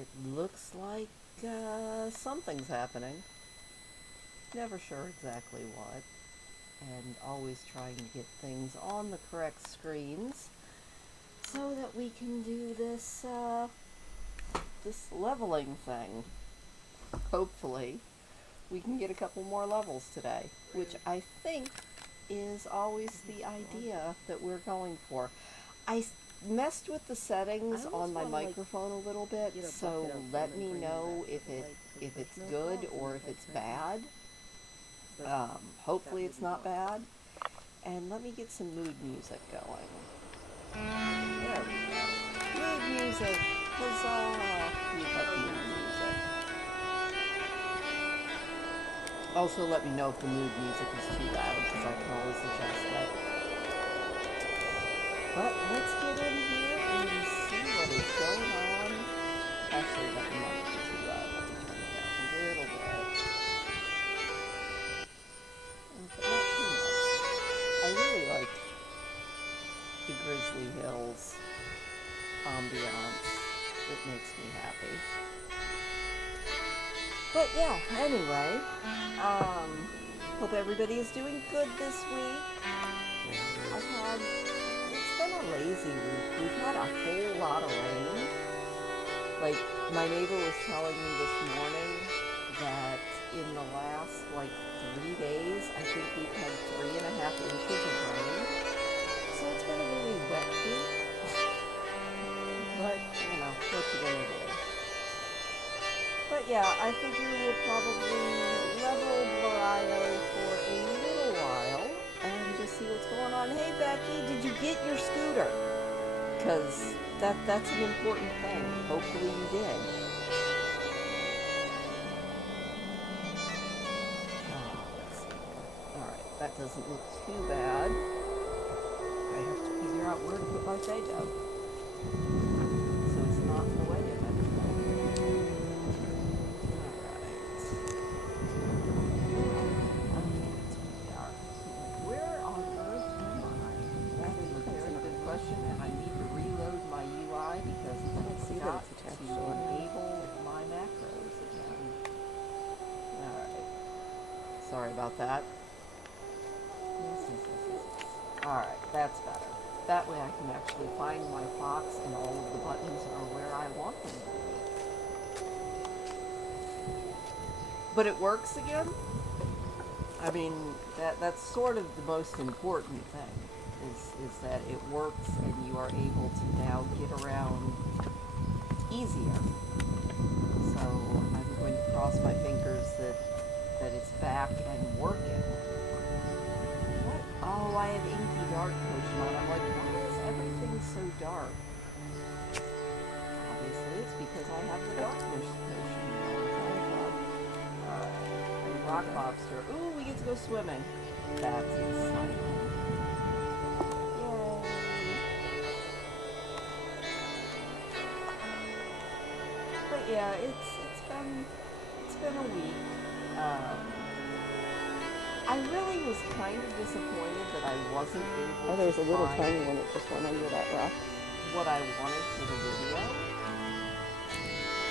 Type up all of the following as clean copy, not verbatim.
it looks like something's happening. Never sure exactly what. And always trying to get things on the correct screens so that we can do this this leveling thing. Hopefully we can get a couple more levels today, which I think is always the idea that we're going for. I messed with the settings on my microphone a little bit, so let me know if it's good or if it's bad. Hopefully it's not bad. And let me get some mood music going. There we go. Mood music. Huzzah! We love mood music. Also, let me know if the mood music is too loud, because I can always adjust that. But let's get in here and see what is going on. Actually, that might be too loud. Let me turn it down a little bit. But not too much. I really like the Grizzly Hills ambiance. It makes me happy. But yeah, anyway, hope everybody is doing good this week. It's been a lazy week. We've had a whole lot of rain. Like, my neighbor was telling me this morning that in the last, 3 days, I think we've had 3.5 inches of rain. So it's been a really wet week. But, what you gonna do? But yeah, I figure we'll probably level Blorio for a little while and just see what's going on. Hey Becky, did you get your scooter? Because that's an important thing. Hopefully you did. Let's see. Alright, that doesn't look too bad. I have to figure out where to put my J-Dub, so it's not in the way of everything. Where on earth am I? That is a very good question, and I need to reload my UI because it's got to enable my macros again. Alright. Sorry about that. Yes. Alright, that's better. That way I can actually find my fox and all of the buttons are where I want them to be. But it works again? I mean, that's sort of the most important thing, is that it works and you are able to now get around easier. So I'm going to cross my fingers that it's back and working. What? Oh, I have Inky Dark Potion on. I'm like, why is everything so dark? Obviously, it's because I have the Darkness Potion on. And Rock Lobster. Ooh, we get to go swimming. That's exciting. Yay! But yeah, it's been a week. I really was kind of disappointed that I wasn't able there's to a little find tiny one that just went under that rock. what I wanted for the video.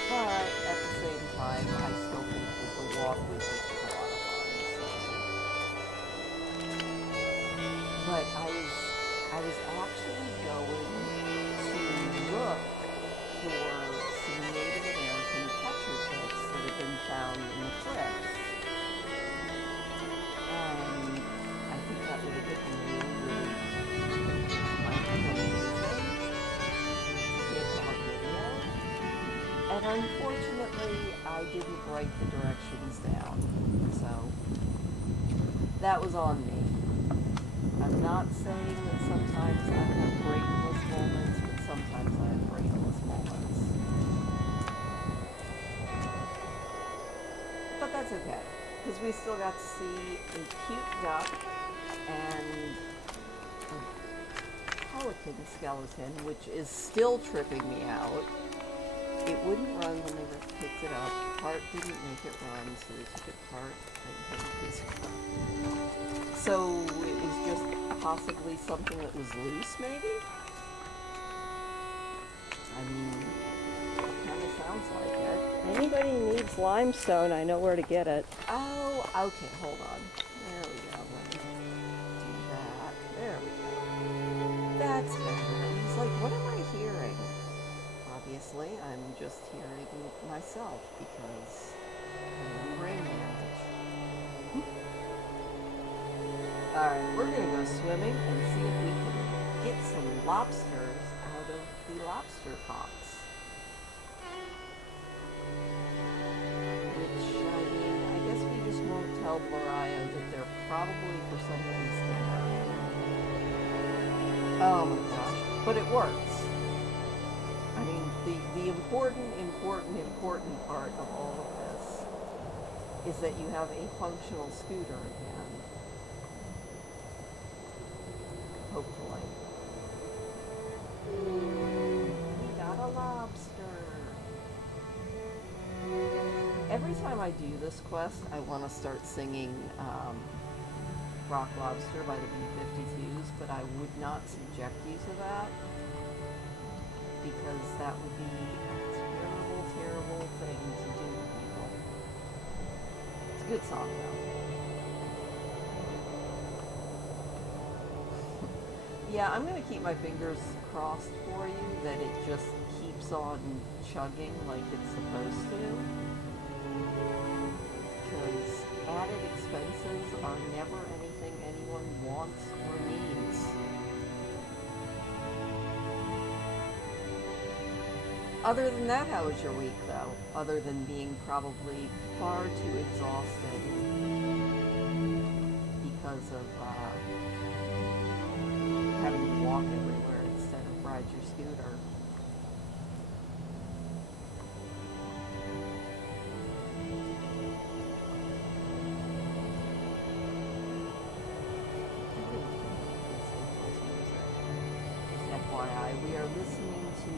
But at the same time, I still think that the walk was just a lot of fun. But I was actually going to look for some Native American catcher kits that have been found in the cliffs. And I think that would have been really might be amazing to get on video. And unfortunately, I didn't write the directions down. So that was on me. I'm not saying that sometimes I have brainless moments, but sometimes I have brainless moments. But that's okay, because we still got to see a cute duck and a pelican skeleton, which is still tripping me out. It wouldn't run when they picked it up. The cart didn't make it run, so they took it apart and put it. So it was just possibly something that was loose, maybe? I mean, it kind of sounds like it. Anybody needs limestone, I know where to get it. Oh, okay, hold on. There we go. Let me do that. There we go. That's better. I was like, what am I hearing? Obviously, I'm just hearing myself because I'm brain damage. Alright, we're gonna go swimming and see if we can get some lobsters out of the lobster pots. Which, I mean, I guess we just won't tell Blariah that they're probably for somebody's dinner. Oh my gosh, but it works. I mean, the important part of all of this is that you have a functional scooter again. Hopefully. We got a lobster. Every time I do this quest, I want to start singing Rock Lobster by the B-52s, but I would not subject you to that, because that would be a terrible, terrible thing to do to people. It's a good song, though. Yeah, I'm going to keep my fingers crossed for you that it just keeps on chugging like it's supposed to. Because added expenses are never anything anyone wants or needs. Other than that, how was your week, though? Other than being probably far too exhausted because of having to walk everywhere instead of ride your scooter. FYI, we are listening to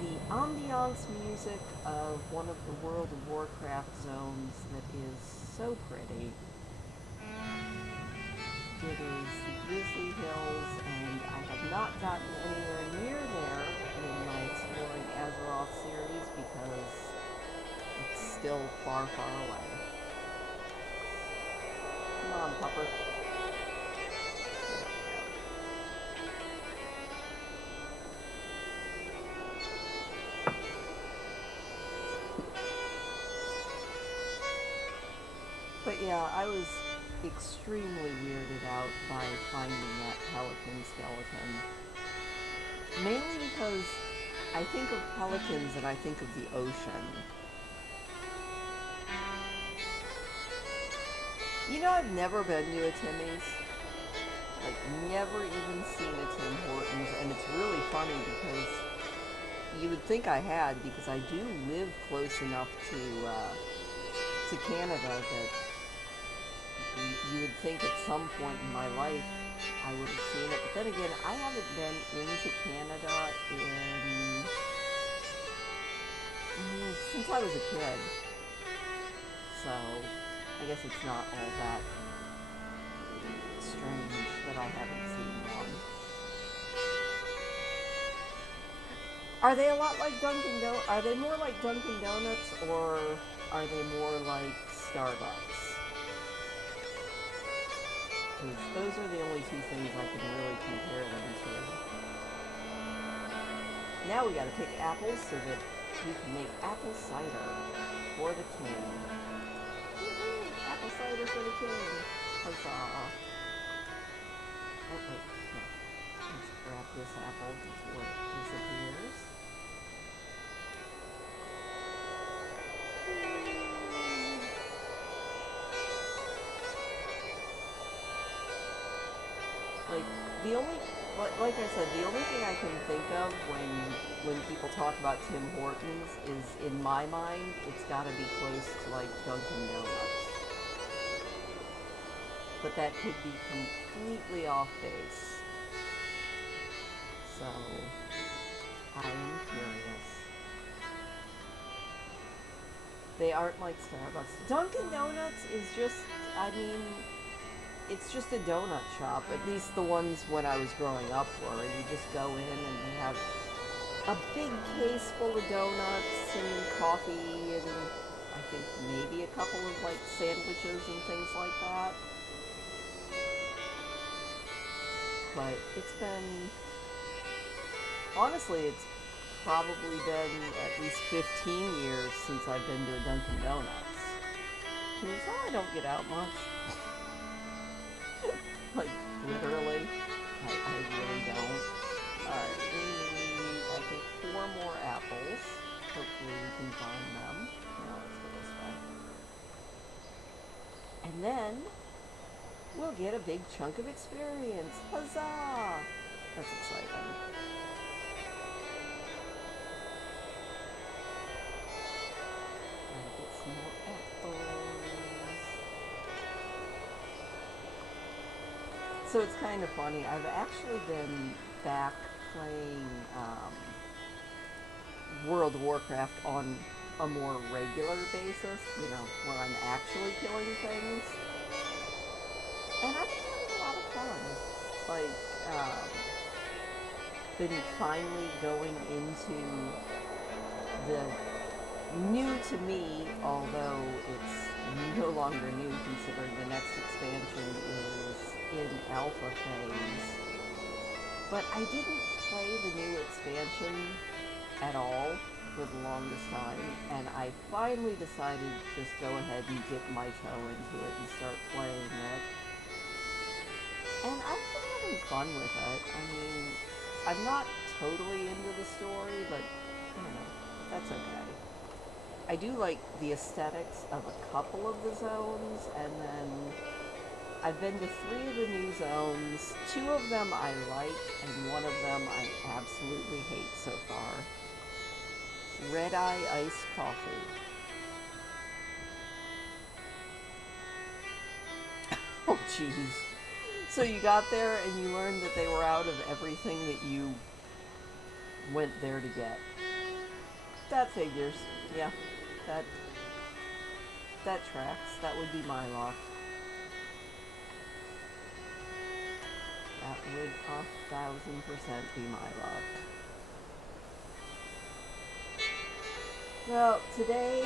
the ambiance music of one of the World of Warcraft zones that is so pretty. It is the Grizzly Hills, and I have not gotten anywhere near there in my Exploring Azeroth series because it's still far, far away. Come on, pupper. But yeah, I was extremely weirded out by finding that pelican skeleton. Mainly because I think of pelicans and I think of the ocean. You know, I've never been to a Timmy's. Like, never even seen a Tim Hortons, and it's really funny because you would think I had, because I do live close enough to Canada that you would think at some point in my life I would have seen it. But then again, I haven't been into Canada since I was a kid. So I guess it's not all that strange that I haven't seen one. Are they a lot like Dunkin' Donuts? Are they more like Dunkin' Donuts, or are they more like Starbucks? Because those are the only two things I can really compare them to. Now we gotta pick apples so that we can make apple cider for the king. Apple cider for the king. Huzzah. Oh, wait, no. Let's grab this apple before it disappears. Like I said, the only thing I can think of when people talk about Tim Hortons is, in my mind, it's gotta be close to like Dunkin' Donuts. But that could be completely off base. So, I am curious. They aren't like Starbucks. Dunkin' Donuts is just, I mean, it's just a donut shop. At least the ones when I was growing up were. You just go in and they have a big case full of donuts and coffee and I think maybe a couple of like sandwiches and things like that. But it's been, honestly, it's probably been at least 15 years since I've been to a Dunkin' Donuts. Can you tell I don't get out much? Like, literally. I really don't. Alright, we need, I think, 4 more apples. Hopefully we can find them. Now let's go this way. And then, we'll get a big chunk of experience. Huzzah! That's exciting. Gotta get some more apples. So it's kind of funny. I've actually been back playing World of Warcraft on a more regular basis, you know, where I'm actually killing things. And I've been having a lot of fun. Like, been finally going into the new to me, although it's no longer new considering the next expansion is in alpha phase. But I didn't play the new expansion at all for the longest time, and I finally decided to just go ahead and dip my toe into it and start playing it. And I've been having fun with it. I mean, I'm not totally into the story, but, you know, that's okay. I do like the aesthetics of a couple of the zones, and then I've been to 3 of the new zones. 2 of them I like, and 1 of them I absolutely hate so far. Red Eye Iced Coffee. Oh, jeez. So you got there and you learned that they were out of everything that you went there to get. That figures. Yeah. That tracks. That would be my luck. That would 1,000% be my luck. Well, today,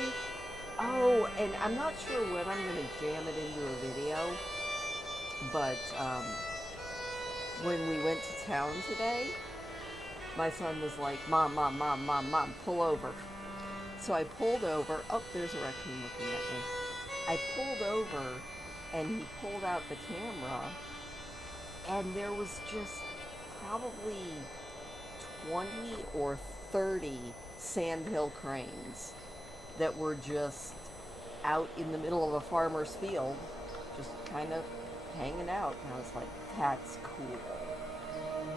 oh, and I'm not sure when I'm going to jam it into a video, but when we went to town today, my son was like, Mom, pull over. So I pulled over. Oh, there's a raccoon looking at me. I pulled over, and he pulled out the camera, and there was just probably 20 or 30 sandhill cranes that were just out in the middle of a farmer's field, just kind of hanging out. And I was like, that's cool.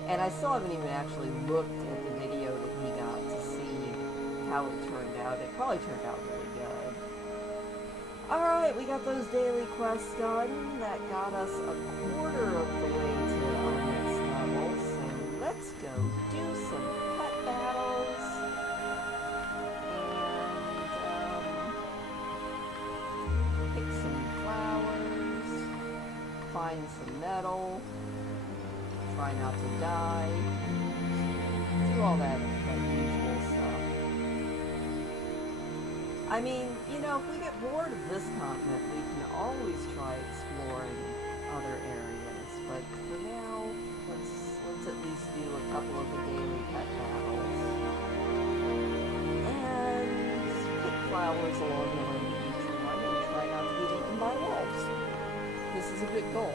And I still haven't even actually looked at the video that he got to see how it turned out. It probably turned out really good. Alright, we got those daily quests done. That got us a quarter of the way to our next level. So let's go do some pet battles. And pick some flowers. Find some metal. Try not to die. Do all that usual stuff. I mean, you know, if we get bored of this continent, we can always try exploring other areas. But for now, let's at least do a couple of the daily pet battles. And pick flowers along the way to each one and try not to get eaten by wolves. This is a big goal.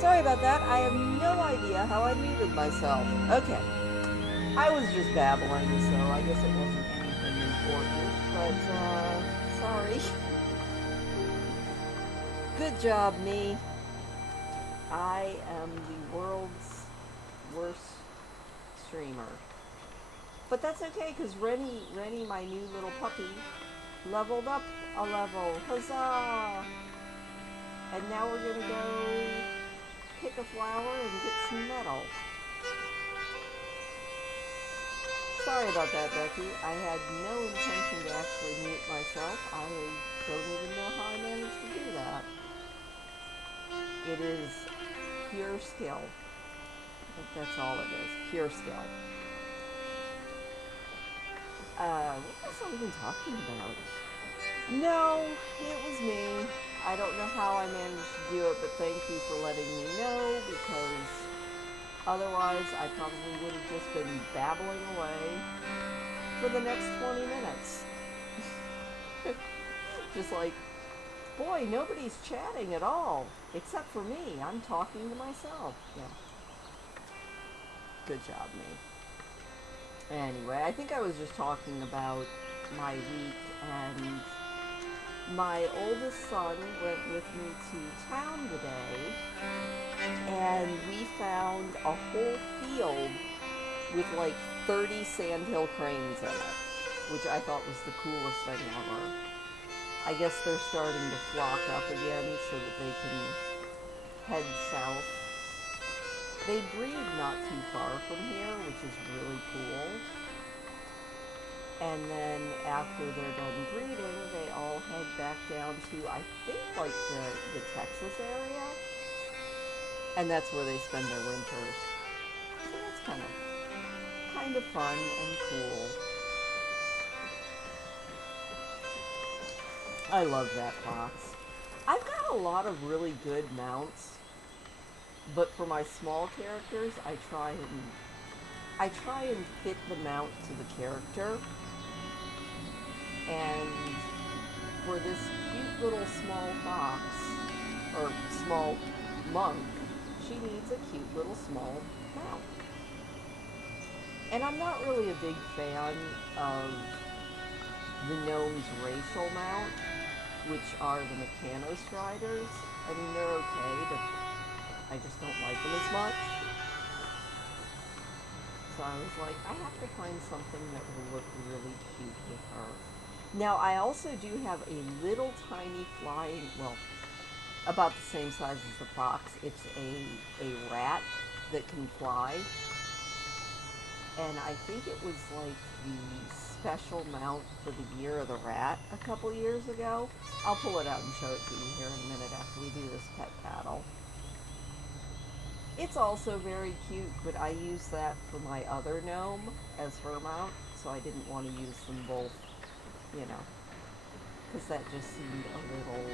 Sorry about that. I have no idea how I muted myself. Okay. I was just babbling, so I guess it wasn't anything important. But, sorry. Good job, me. I am the world's worst streamer. But that's okay, because Rennie, my new little puppy, leveled up a level. Huzzah! And now we're gonna go pick a flower and get some metal. Sorry about that, Becky. I had no intention to actually mute myself. I don't even know how I managed to do that. It is pure skill. I think that's all it is. Pure skill. What was I even talking about? No, it was me. I don't know how I managed to do it, but thank you for letting me know, because otherwise I probably would have just been babbling away for the next 20 minutes. Just like, boy, nobody's chatting at all, except for me. I'm talking to myself. Yeah. Good job, me. Anyway, I think I was just talking about my week, and my oldest son went with me to town today, and we found a whole field with like 30 sandhill cranes in it, which I thought was the coolest thing ever. I guess they're starting to flock up again so that they can head south. They breed not too far from here, which is really cool. And then after they're done breeding, they all head back down to, I think, like the Texas area. And that's where they spend their winters. So that's kind of fun and cool. I love that fox. I've got a lot of really good mounts, but for my small characters, I try and fit the mount to the character. And for this cute little small fox, or small monk, she needs a cute little small mount. And I'm not really a big fan of the gnome's racial mount, which are the Mechanostriders. I mean, they're okay, but I just don't like them as much. So I was like, I have to find something that will look really cute with her. Now, I also do have a little tiny flying, well, about the same size as the fox. It's a rat that can fly. And I think it was like the special mount for the Year of the Rat a couple years ago. I'll pull it out and show it to you here in a minute after we do this pet battle. It's also very cute, but I use that for my other gnome as her mount, so I didn't want to use them both, you know, because that just seemed a little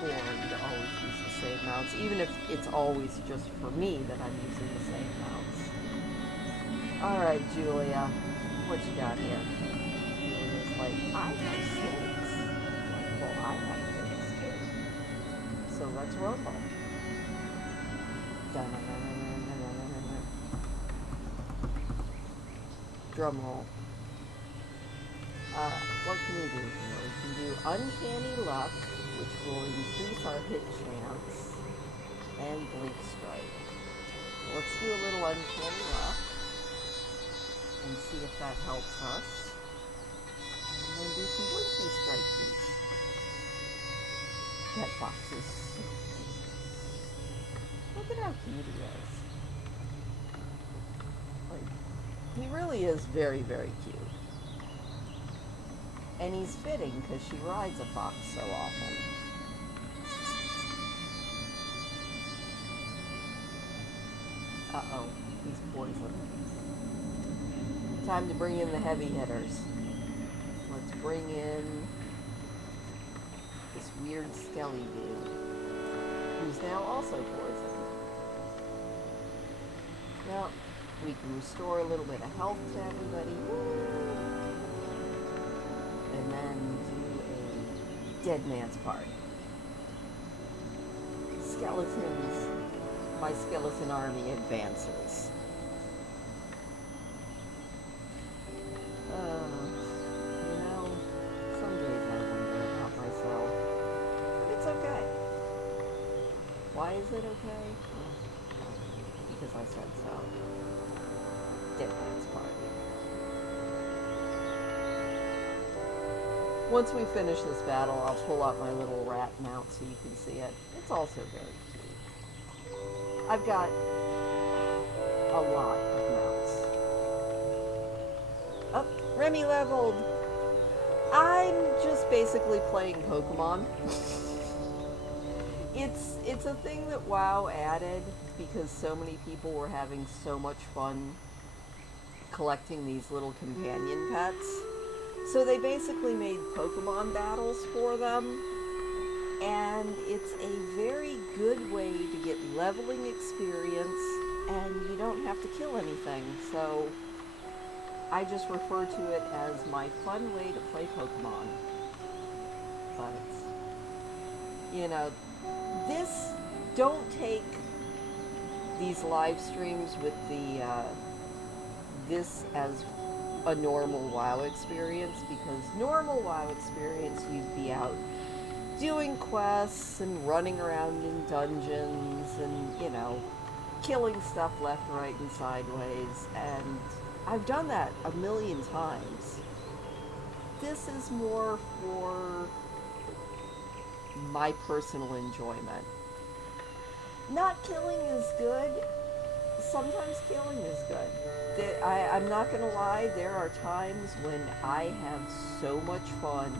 boring to always use the same mounts, even if it's always just for me that I'm using the same mounts. Alright, Julia, what you got here? Julia's like, I have snakes. Like, well, I have snakes too. So let's rumble. Drum roll. What can we do here? We can do Uncanny Luck, which will increase our hit chance, and Blink Strike. Let's do a little Uncanny Luck and see if that helps us. And then do some Blinky Strikeys. That fox is so cute. Look at how cute he is. Like, he really is very, very cute. And he's fitting because she rides a fox so often. Uh-oh, he's poisoned. Time to bring in the heavy hitters. Let's bring in this weird skelly dude, who's now also poisoned. Now, we can restore a little bit of health to everybody. And then do a dead man's party. Skeletons my skeleton army advances. You know, some days I wonder about myself. But it's okay. Why is it okay? Well, because I said so. Dead Man's Party. Once we finish this battle, I'll pull out my little rat mount so you can see it. It's also very cute. I've got a lot of mounts. Oh, Remy leveled! I'm just basically playing Pokemon. It's a thing that WoW added because so many people were having so much fun collecting these little companion pets. So they basically made Pokemon battles for them, and it's a very good way to get leveling experience, and you don't have to kill anything. So I just refer to it as my fun way to play Pokemon. But, you know, don't take these live streams with this as a normal WoW experience, because normal WoW experience you'd be out doing quests and running around in dungeons and, you know, killing stuff left, right, and sideways, and I've done that a million times. This is more for my personal enjoyment. Not killing is good. Sometimes killing is good. I'm not gonna lie, there are times when I have so much fun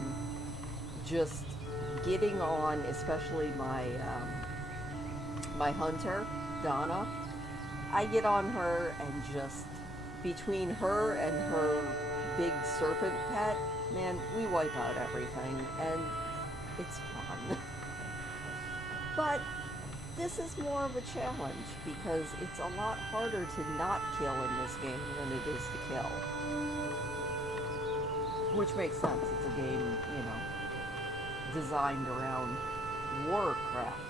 just getting on, especially my hunter, Donna. I get on her and just, between her and her big serpent pet, man, we wipe out everything, and it's fun. But this is more of a challenge, because it's a lot harder to not kill in this game than it is to kill. Which makes sense, it's a game, you know, designed around Warcraft,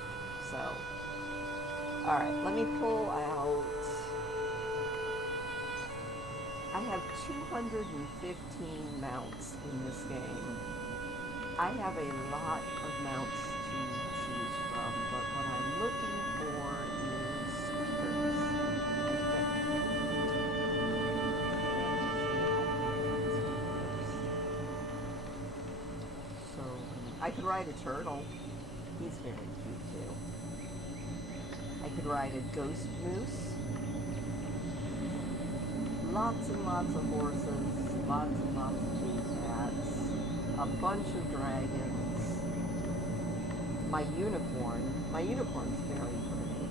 so. Alright, let me pull out, I have 215 mounts in this game. I have a lot of mounts to choose from, but what I'm looking for is squeakers. So, I could ride a turtle. He's very cute too. I could ride a ghost moose. Lots and lots of horses, lots and lots of big cats, a bunch of dragons. My unicorn's very pretty.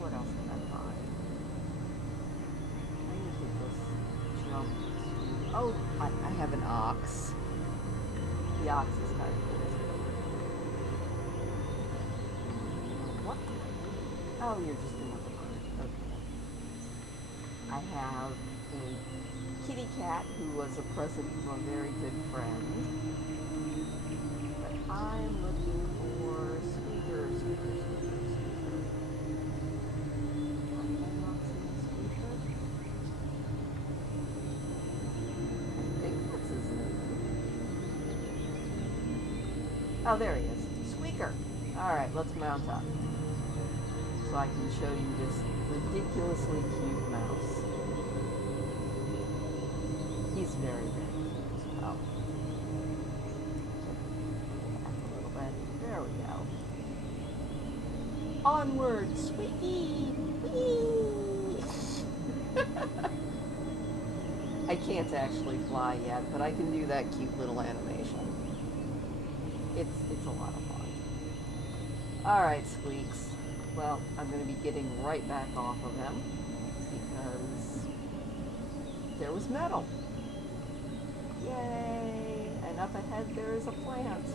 What else can I find? I need to just jump to... Oh, I have an ox. The ox is kind of cool too. What? Oh, you're just another bird. Okay. I have a kitty cat who was a present from a very good friend. But I'm looking for squeakers. Have I not seen Squeaker? I think that's his name. Oh, there he is. Squeaker. Alright, let's mount up. So I can show you this ridiculously cute mouse. He's very, very cute as well. Back a little bit. There we go. Onward, sweetie! Whee! I can't actually fly yet, but I can do that cute little animation. It's a lot of fun. Alright, Squeaks. Well, I'm going to be getting right back off of him because there was metal. Yay! And up ahead there is a plant.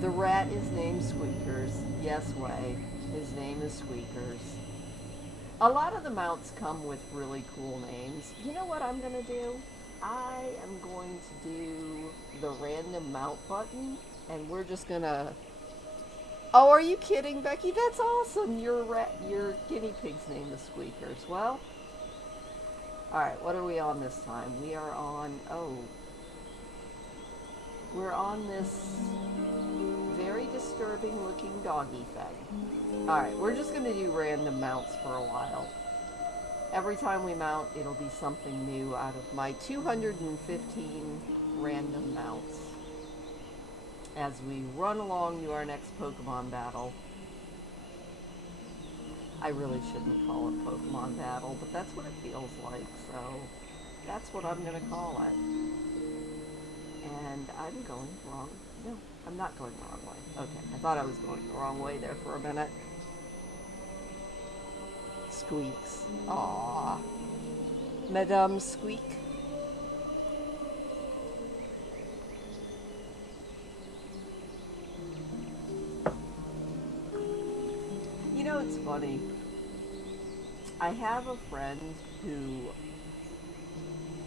The rat is named Squeakers. Yes, Way. His name is Squeakers. A lot of the mounts come with really cool names. You know what I'm going to do? I am going to do the random mount button, and we're just gonna. Oh, are you kidding, Becky? That's awesome. Your guinea pig's name is Squeakers. Well, all right. What are we on this time? We are on. Oh, we're on this very disturbing looking doggy thing. All right. We're just gonna do random mounts for a while. Every time we mount, it'll be something new out of my 215 random mounts. As we run along to our next Pokemon battle. I really shouldn't call it Pokemon battle, but that's what it feels like, so that's what I'm going to call it. And I'm going wrong. No, I'm not going the wrong way. Okay, I thought I was going the wrong way there for a minute. Squeaks. Aww. Madame Squeak. You know, it's funny. I have a friend who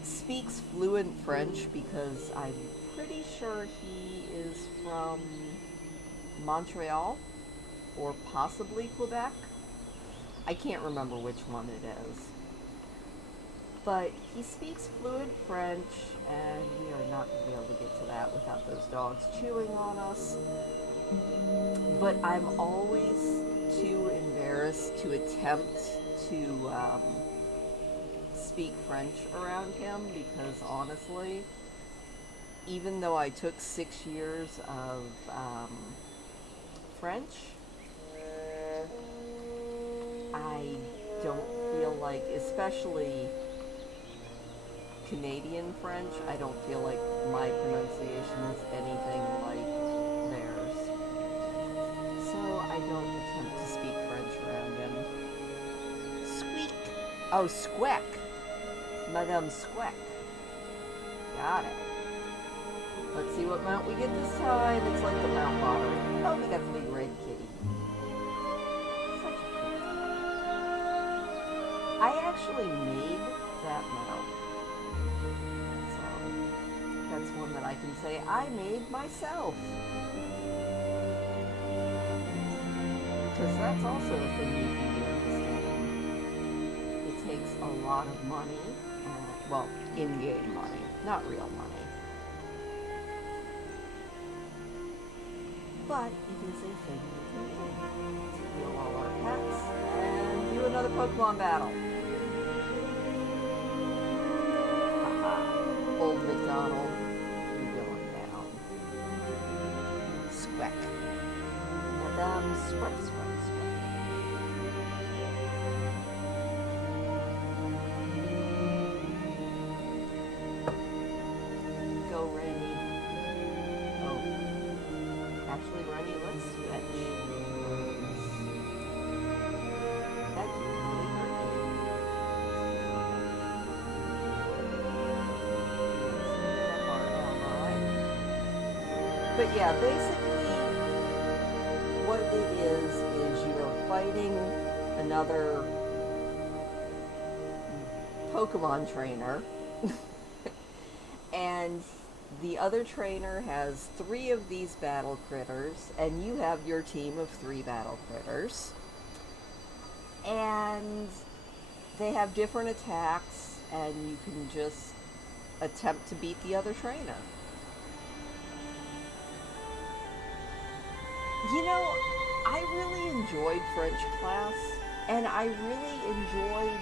speaks fluent French because I'm pretty sure he is from Montreal or possibly Quebec. I can't remember which one it is. But he speaks fluent French, and we are not going to be able to get to that without those dogs chewing on us. But I'm always too embarrassed to attempt to speak French around him because honestly, even though I took 6 years of French, I don't feel like, especially Canadian French, I don't feel like my pronunciation is anything like theirs. So I don't attempt to speak French around him. Squeak. Oh, Squeak. Madame Squeak. Got it. Let's see what mount we get this time. It's like the mount lottery. Oh, we got the big red kitty. Such a cute. I actually made that mount. So, that's one that I can say I made myself. Because that's also a thing you can do in this game. It takes a lot of money, well, in-game money, not real money. But it is a thing you can do to heal all our pets and do another Pokemon battle. Haha. Old McDonald, you're going down. Squeak. Madame Squeak, Squeak, Squeak. Go, Randy. Oh. Actually, Randy, let's switch. That can really hurt you. But yeah, basically, what it is you are fighting another Pokemon trainer. And the other trainer has 3 of these battle critters, and you have your team of 3 battle critters. And they have different attacks, and you can just attempt to beat the other trainer. You know, I really enjoyed French class, and I really enjoyed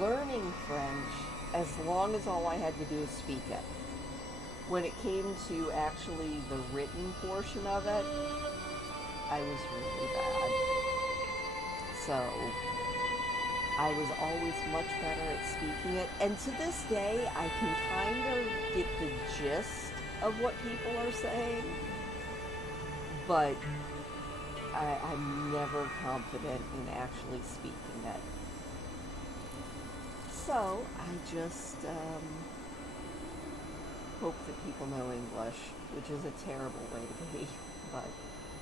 learning French as long as all I had to do was speak it. When it came to actually the written portion of it, I was really bad. So, I was always much better at speaking it. And to this day, I can kind of get the gist of what people are saying. But I'm never confident in actually speaking it. So, I just hope that people know English, which is a terrible way to be, but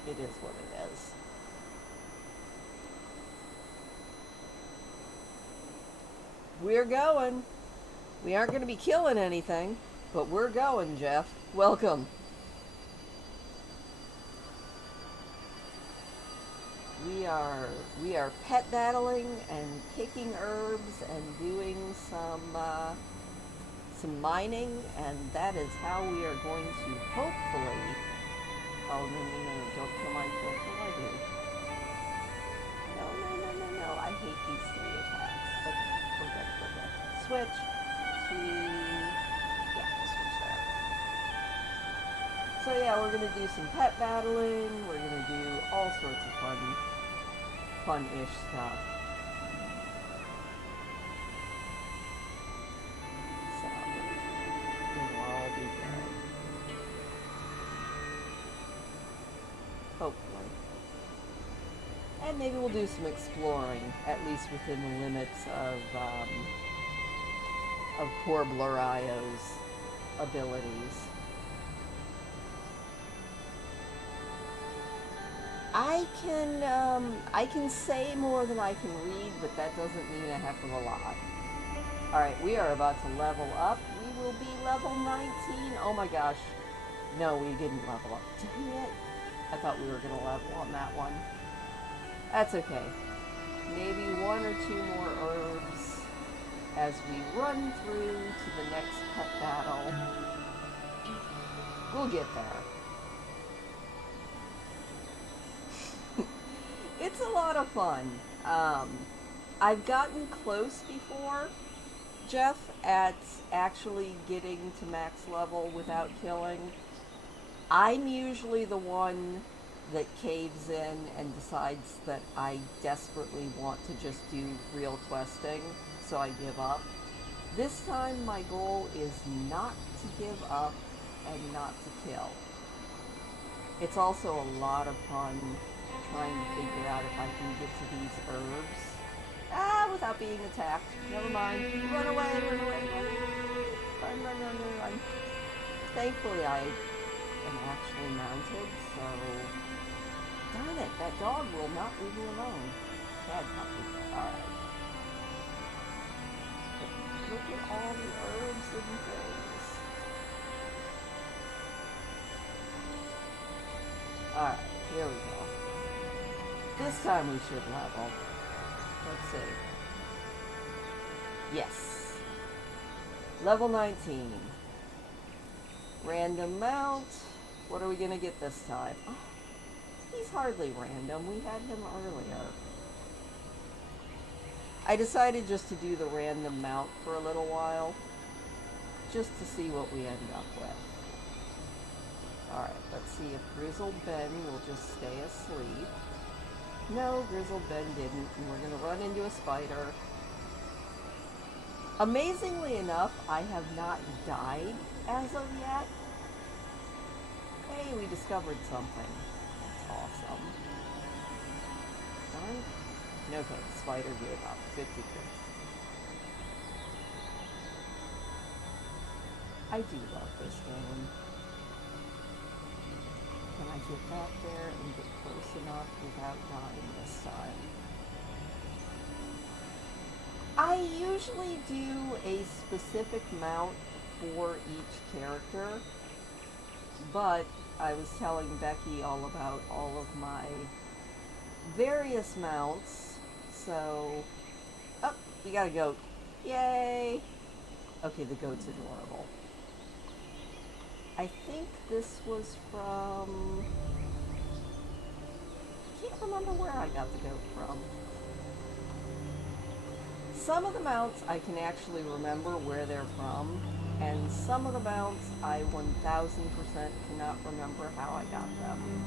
it is what it is. We're going. We aren't going to be killing anything, but we're going, Jeff. Welcome. We are pet battling and picking herbs and doing some mining, and that is how we are going to hopefully. Oh no! Don't kill my dude. No! I hate these 3 attacks. But we're good. Switch to switch there. So yeah, we're gonna do some pet battling. We're gonna do all sorts of fun-ish stuff. So it'll all be good. Hopefully. And maybe we'll do some exploring, at least within the limits of poor Blurio's abilities. I can say more than I can read, but that doesn't mean a heck of a lot. Alright, we are about to level up. We will be level 19. Oh my gosh. No, we didn't level up. Dang it. I thought we were going to level on that one. That's okay. Maybe 1 or 2 more herbs as we run through to the next pet battle. We'll get there. It's a lot of fun. I've gotten close before, Jeff, at actually getting to max level without killing. I'm usually the one that caves in and decides that I desperately want to just do real questing, so I give up. This time my goal is not to give up and not to kill. It's also a lot of fun trying to figure out if I can get to these herbs. Without being attacked. Never mind. Run away. Run. Thankfully I am actually mounted, so... Darn it, that dog will not leave me alone. Bad puppy. Alright. Look at all the herbs and things. Alright, here we go. This time we should level. Let's see. Yes. Level 19. Random mount. What are we going to get this time? Oh, he's hardly random. We had him earlier. I decided just to do the random mount for a little while. Just to see what we end up with. Alright, let's see if Grizzled Ben will just stay asleep. No, Grizzled Ben didn't, and we're going to run into a spider. Amazingly enough, I have not died as of yet. Hey, we discovered something. That's awesome. Darn. Okay, the spider gave up. 52. I do love this game. Can I get back there and get close enough without dying this time? I usually do a specific mount for each character, but I was telling Becky all about all of my various mounts, so... Oh, you got a goat. Yay! Okay, the goat's adorable. I think this was from... I can't remember where I got the goat from. Some of the mounts I can actually remember where they're from, and some of the mounts I 1000% cannot remember how I got them.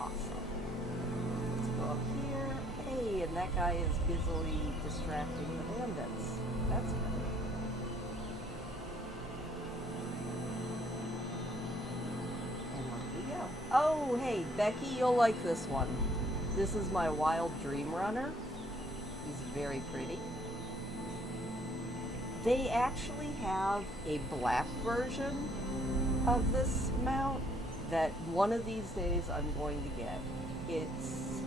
Awesome. Let's go up here. Hey, and that guy is busily distracting the bandits. That's good. Oh, hey, Becky, you'll like this one. This is my Wild Dream Runner. He's very pretty. They actually have a black version of this mount that one of these days I'm going to get. It's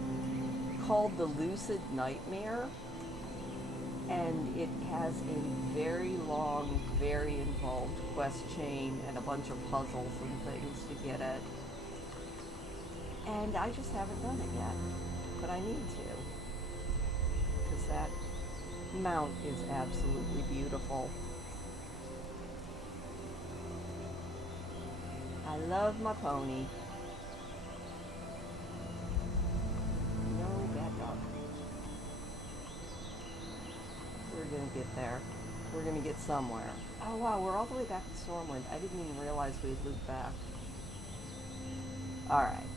called the Lucid Nightmare. And it has a very long, very involved quest chain and a bunch of puzzles and things to get it. And I just haven't done it yet, but I need to. Because that mount is absolutely beautiful. I love my pony. No, bad dog. We're gonna get there. We're gonna get somewhere. Oh wow, we're all the way back to Stormwind. I didn't even realize we had looped back. Alright.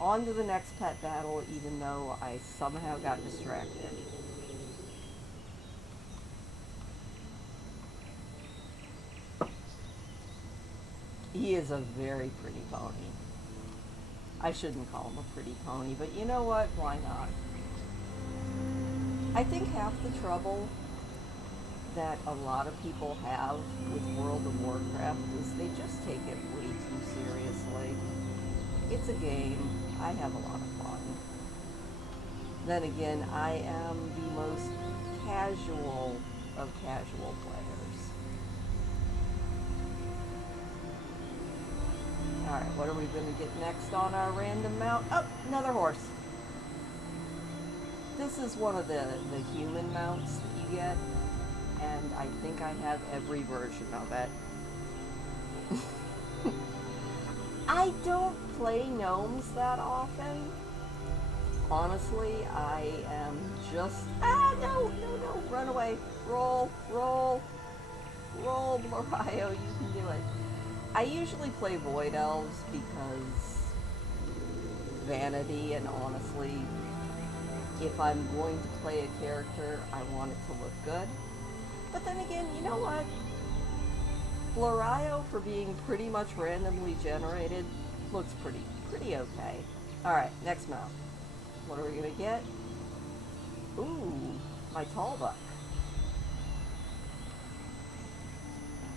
On to the next pet battle, even though I somehow got distracted. He is a very pretty pony. I shouldn't call him a pretty pony, but you know what? Why not? I think half the trouble that a lot of people have with World of Warcraft is they just take it way too seriously. It's a game. I have a lot of fun. Then again, I am the most casual of casual players. Alright, what are we going to get next on our random mount? Oh, another horse. This is one of the human mounts that you get, and I think I have every version of it. I don't play gnomes that often. Honestly, I am just... Ah, no, run away. Roll, Blorio, you can do it. I usually play Void Elves because vanity, and honestly, if I'm going to play a character, I want it to look good. But then again, you know what? Blorio, for being pretty much randomly generated, looks pretty okay. Alright, next mount. What are we gonna get? Ooh, my Tallbuck.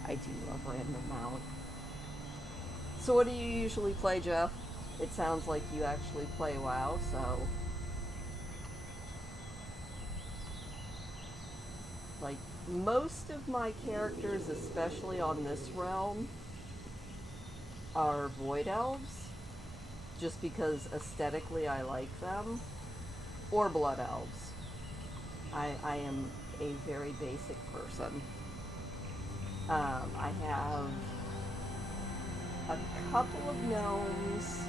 I do love random mount. So what do you usually play, Jeff? It sounds like you actually play WoW, so... Like, most of my characters, especially on this realm, are Void Elves, just because aesthetically I like them, or Blood Elves. I am a very basic person. I have a couple of gnomes,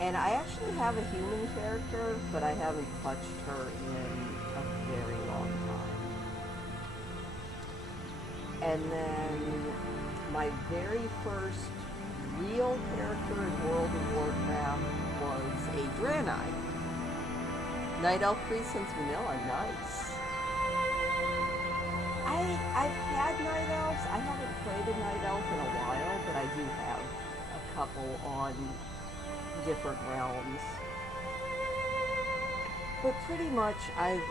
and I actually have a human character, but I haven't touched her in a very long time. And then my very first real character in World of Warcraft was a Draenei. Night Elf Priest since vanilla, nice. I've had Night Elves. I haven't played a Night Elf in a while, but I do have a couple on different realms. But pretty much I've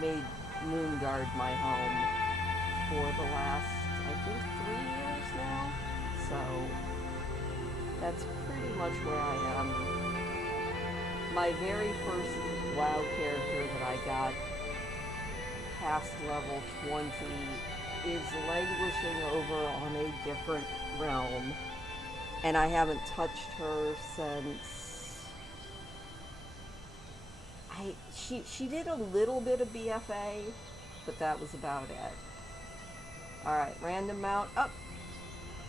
made Moonguard my home for the last, I think, 3 years now. So that's pretty much where I am. My very first WoW character that I got past level 20 is languishing over on a different realm, and I haven't touched her since she did a little bit of BFA, but that was about it. Alright, random mount. Oh,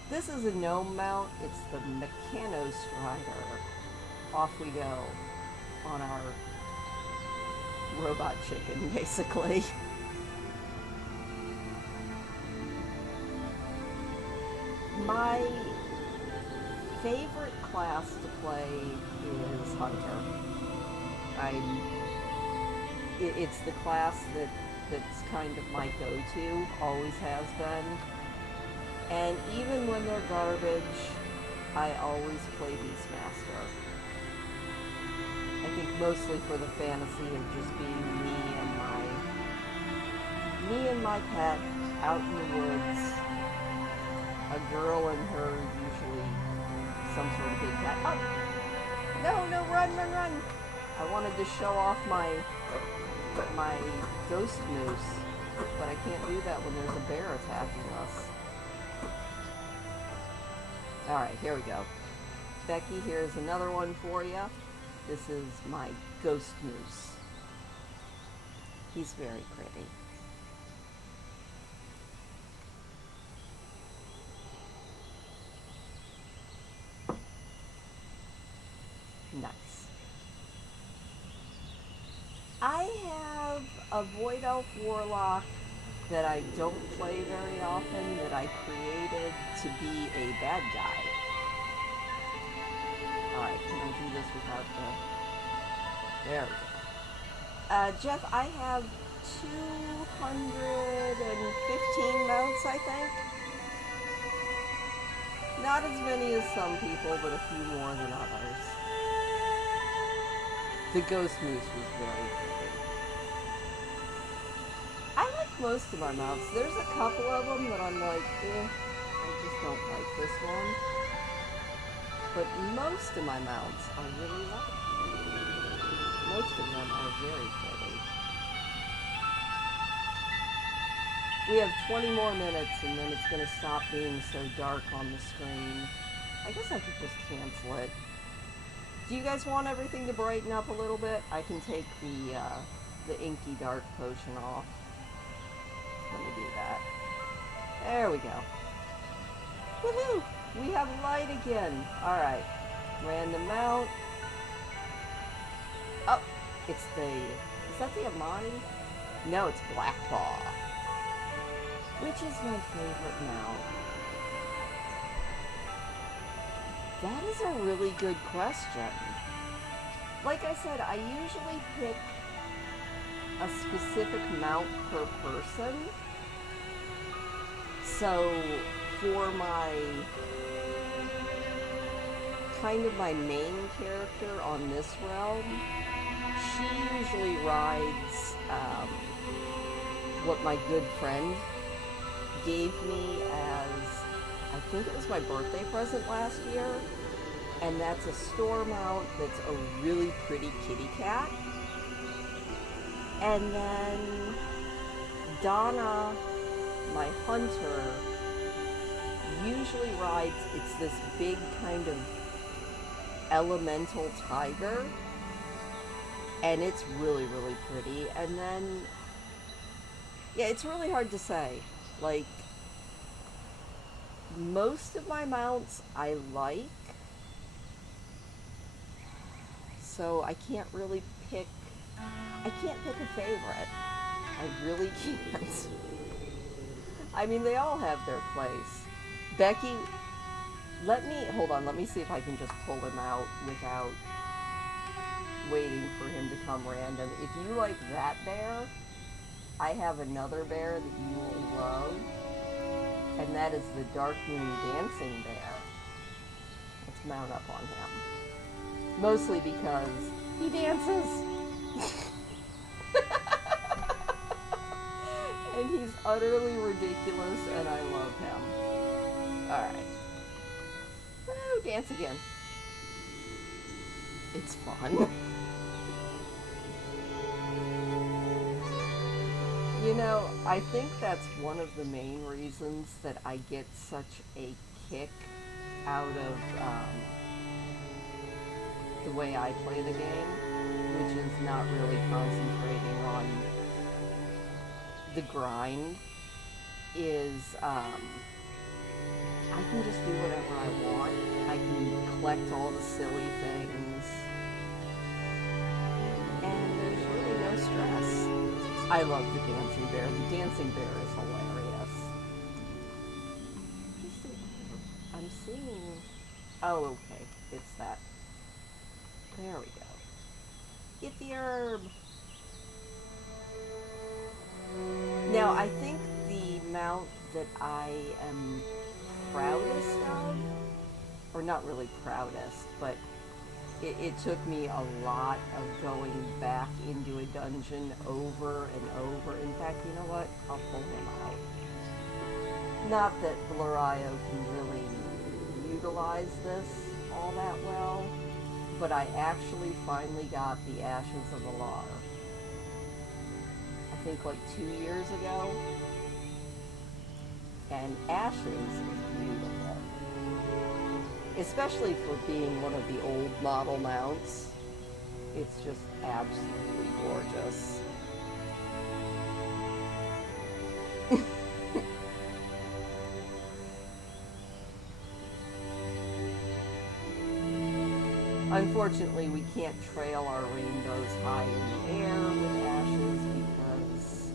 this is a gnome mount. It's the Mechanostrider. Off we go on our robot chicken, basically. My favorite class to play is Hunter. It's the class that's kind of my go-to, always has been. And even when they're garbage, I always play Beastmaster. I think mostly for the fantasy of just being me and my pet out in the woods. A girl and her, usually some sort of big cat. Oh! No, run! I wanted to show off my my ghost moose, but I can't do that when there's a bear attacking us. Alright, here we go. Becky, here's another one for you. This is my ghost moose. He's very pretty. Nice. I have a Void Elf Warlock that I don't play very often that I created to be a bad guy. Alright, can I do this without the... There we go. Jeff, I have 215 mounts, I think. Not as many as some people, but a few more than others. The ghost moose was very pretty. I like most of my mounts. There's a couple of them that I'm like, I just don't like this one. But most of my mounts I really like. Most of them are very pretty. We have 20 more minutes and then it's going to stop being so dark on the screen. I guess I could just cancel it. Do you guys want everything to brighten up a little bit? I can take the inky dark potion off. Let me do that. There we go. Woohoo! We have light again. Alright. Random mount. Oh, it's the... Is that the Amani? No, it's Blackpaw. Which is my favorite mount? That is a really good question. Like I said, I usually pick a specific mount per person. So, for my... kind of my main character on this realm, she usually rides what my good friend gave me as, I think it was my birthday present last year, and that's a store mount that's a really pretty kitty cat. And then Donna, my hunter, usually rides, it's this big kind of elemental tiger, and it's really, really pretty. And then, yeah, it's really hard to say. Like, most of my mounts I like, so I can't really pick, I can't pick a favorite. I really can't. I mean, they all have their place. Becky, hold on, let me see if I can just pull him out without waiting for him to come random. If you like that bear, I have another bear that you will love, and that is the Dark Moon Dancing Bear. Let's mount up on him. Mostly because he dances. And he's utterly ridiculous, and I love him. Alright. Woo, dance again. It's fun. You know, I think that's one of the main reasons that I get such a kick out of the way I play the game, which is not really concentrating on the grind, is I can just do whatever I want. I can collect all the silly things, and there's really no stress. I love the dancing bear. The dancing bear is hilarious. I'm seeing... Oh, okay. It's that. There we go. Get the herb! Now, I think the mount that I am proudest of, or not really proudest, but it took me a lot of going back into a dungeon over and over. In fact, you know what? I'll pull him out. Not that Glorio can really utilize this all that well, but I actually finally got the Ashes of Alar. think like 2 years ago. And Ashes is beautiful. Especially for being one of the old model mounts. It's just absolutely gorgeous. Unfortunately, we can't trail our rainbows high in the air with Ashes because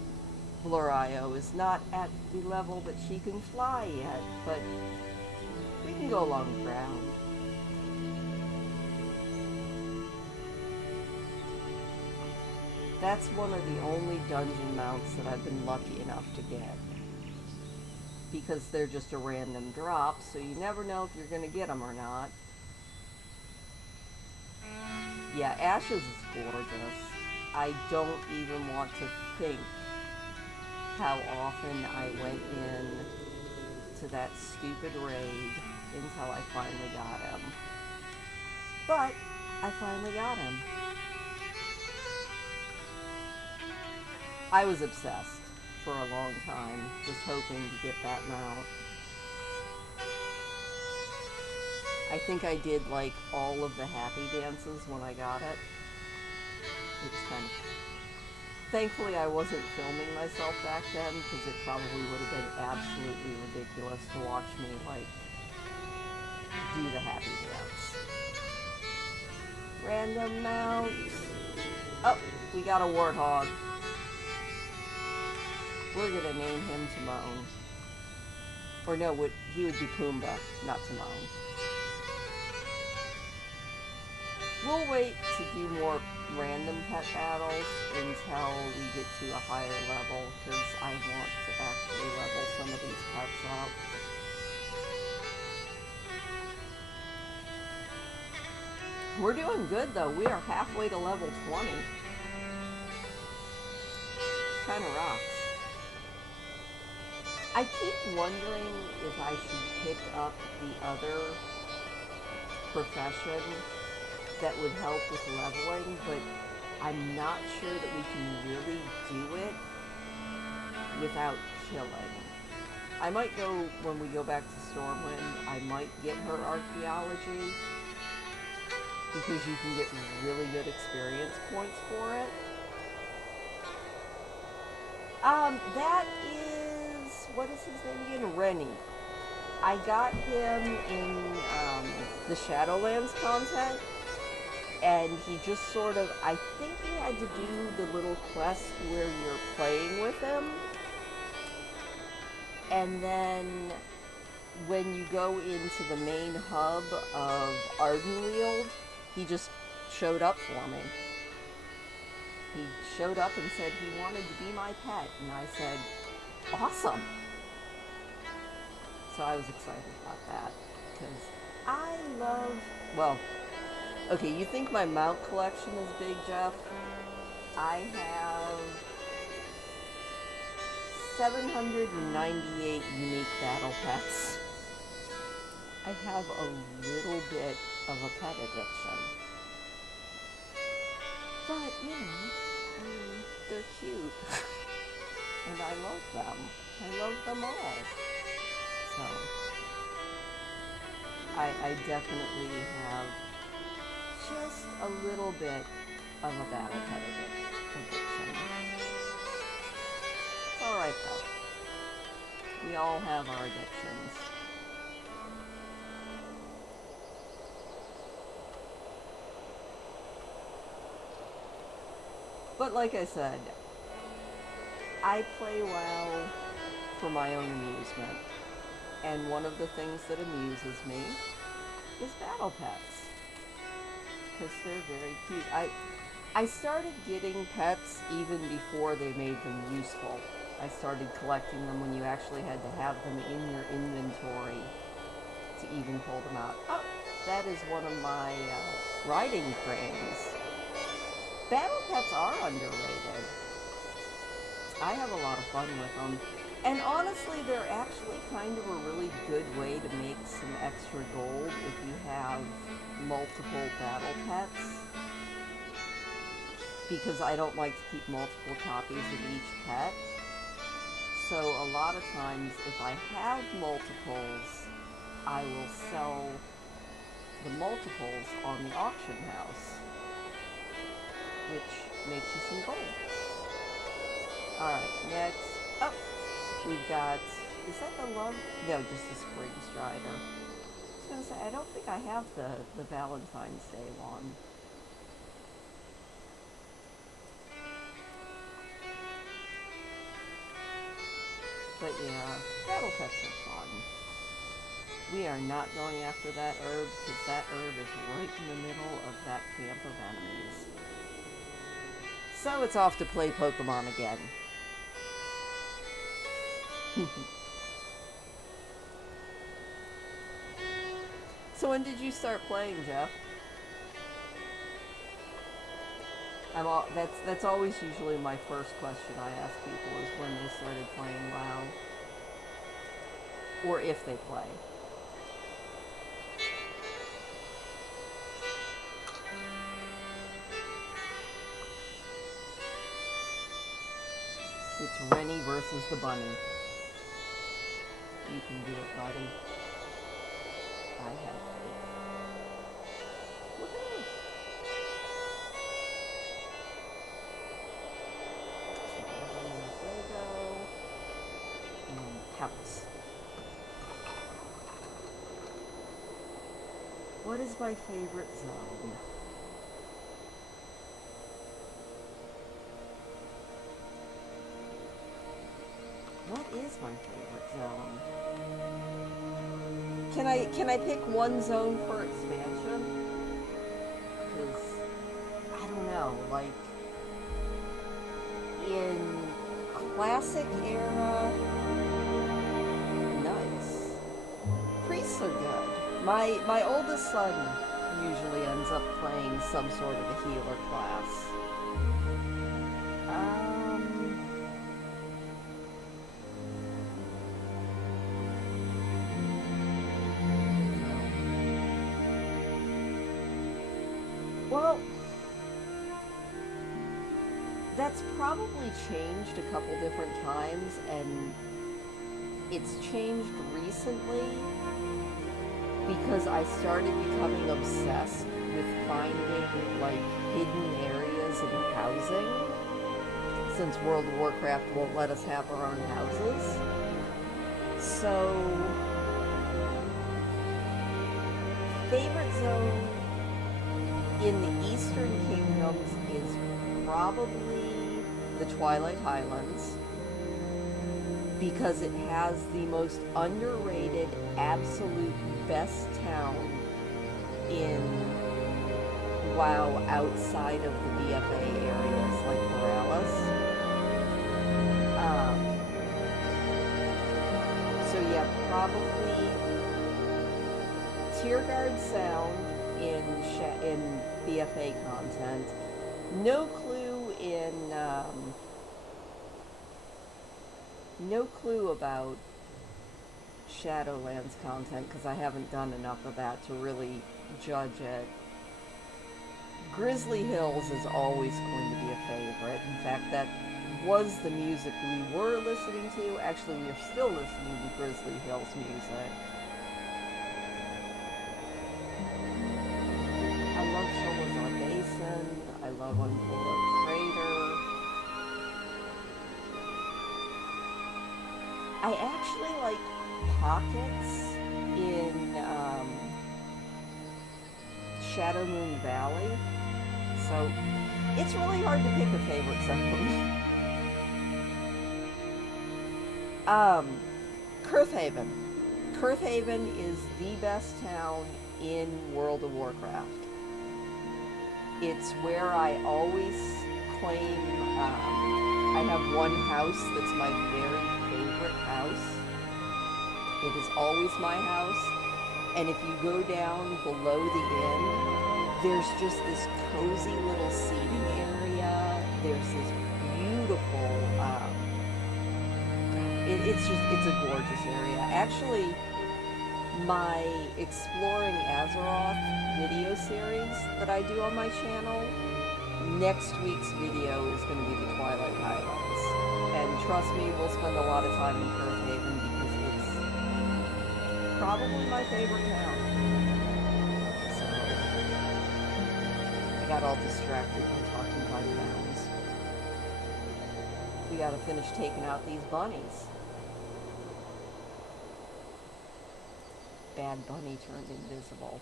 Florio is not at the level that she can fly yet, but we can go along the ground. That's one of the only dungeon mounts that I've been lucky enough to get. Because they're just a random drop, so you never know if you're going to get them or not. Yeah, Ashes is gorgeous. I don't even want to think how often I went in to that stupid raid until I finally got him. But I finally got him. I was obsessed for a long time, just hoping to get that mount. I think I did like all of the happy dances when I got it. It was kind of... Thankfully I wasn't filming myself back then, because it probably would have been absolutely ridiculous to watch me, like, do the happy dance. Random mounts. Oh, we got a warthog. We're gonna name him Timon. Or no, he would be Pumbaa, not Timon. We'll wait to do more random pet battles until we get to a higher level, because I want to actually level some of these pets up. We're doing good though. We are halfway to level 20. Kinda rocks. I keep wondering if I should pick up the other profession that would help with leveling, but I'm not sure that we can really do it without killing. I might go, when we go back to Stormwind, I might get her archaeology, because you can get really good experience points for it. That is, what is his name again? Rennie. I got him in the Shadowlands content, and he just sort of, I think he had to do the little quest where you're playing with him, and then when you go into the main hub of Ardenweald, he just showed up for me. He showed up and said he wanted to be my pet, and I said, awesome! So I was excited about that, because I love, well, okay, you think my mount collection is big, Jeff? I have 798 unique battle pets. I have a little bit of a pet addiction. But, you know, they're cute. And I love them. I love them all. So, I definitely have just a little bit of a battle pet addiction. It's alright though. We all have our addictions. But like I said, I play WoW for my own amusement. And one of the things that amuses me is battle pets. Because they're very cute. I started getting pets even before they made them useful. I started collecting them when you actually had to have them in your inventory to even pull them out. Oh, that is one of my riding cranes. Battle pets are underrated. I have a lot of fun with them. And honestly, they're actually kind of a really good way to make some extra gold if you have multiple battle pets. because I don't like to keep multiple copies of each pet. So a lot of times, if I have multiples, I will sell the multiples on the auction house, which makes you some gold. Alright, next up, we've got, is that the love? No, just the spring strider. I was gonna say, I don't think I have the Valentine's Day one. But yeah, battle pets are fun. We are not going after that herb, because that herb is right in the middle of that camp of enemies. So it's off to play Pokemon again. So when did you start playing, Jeff? That's always usually my first question I ask people, is when they started playing WoW. Or if they play. It's Rennie versus the bunny. You can do it, buddy. I have faith. Woohoo! There we go. And pounce. What is my favorite zone? What is my favorite zone? Can I pick one zone for expansion? Because I don't know, like in classic era, nice. Priests are good. My oldest son usually ends up playing some sort of a healer class. Well, that's probably changed a couple different times, and it's changed recently because I started becoming obsessed with finding, like, hidden areas in housing, since World of Warcraft won't let us have our own houses. So, favorite zone in the Eastern Kingdoms is probably the Twilight Highlands, because it has the most underrated, absolute best town in WoW outside of the BFA areas, like Morales. So yeah, probably Tierguard Sound in BFA content. No clue about Shadowlands content, because I haven't done enough of that to really judge it. Grizzly Hills is always going to be a favorite. In fact, that was the music we were listening to. Actually, we are still listening to Grizzly Hills music. I love Sholazar Basin. I love Untitled Crater. I actually like pockets in Shadow Moon Valley. So it's really hard to pick a favorite zone. Kurthaven. Kurthaven is the best town in World of Warcraft. It's where I always claim, I have one house that's my very favorite house. It is always my house. And if you go down below the inn, there's just this cozy little seating area. There's this beautiful, it's a gorgeous area. Actually, my Exploring Azeroth video series that I do on my channel, next week's video is going to be the Twilight Highlands. And trust me, we'll spend a lot of time in Perth Haven because it's probably my favorite town. So, I got all distracted by talking about towns. We gotta finish taking out these bunnies. Bad bunny turned invisible.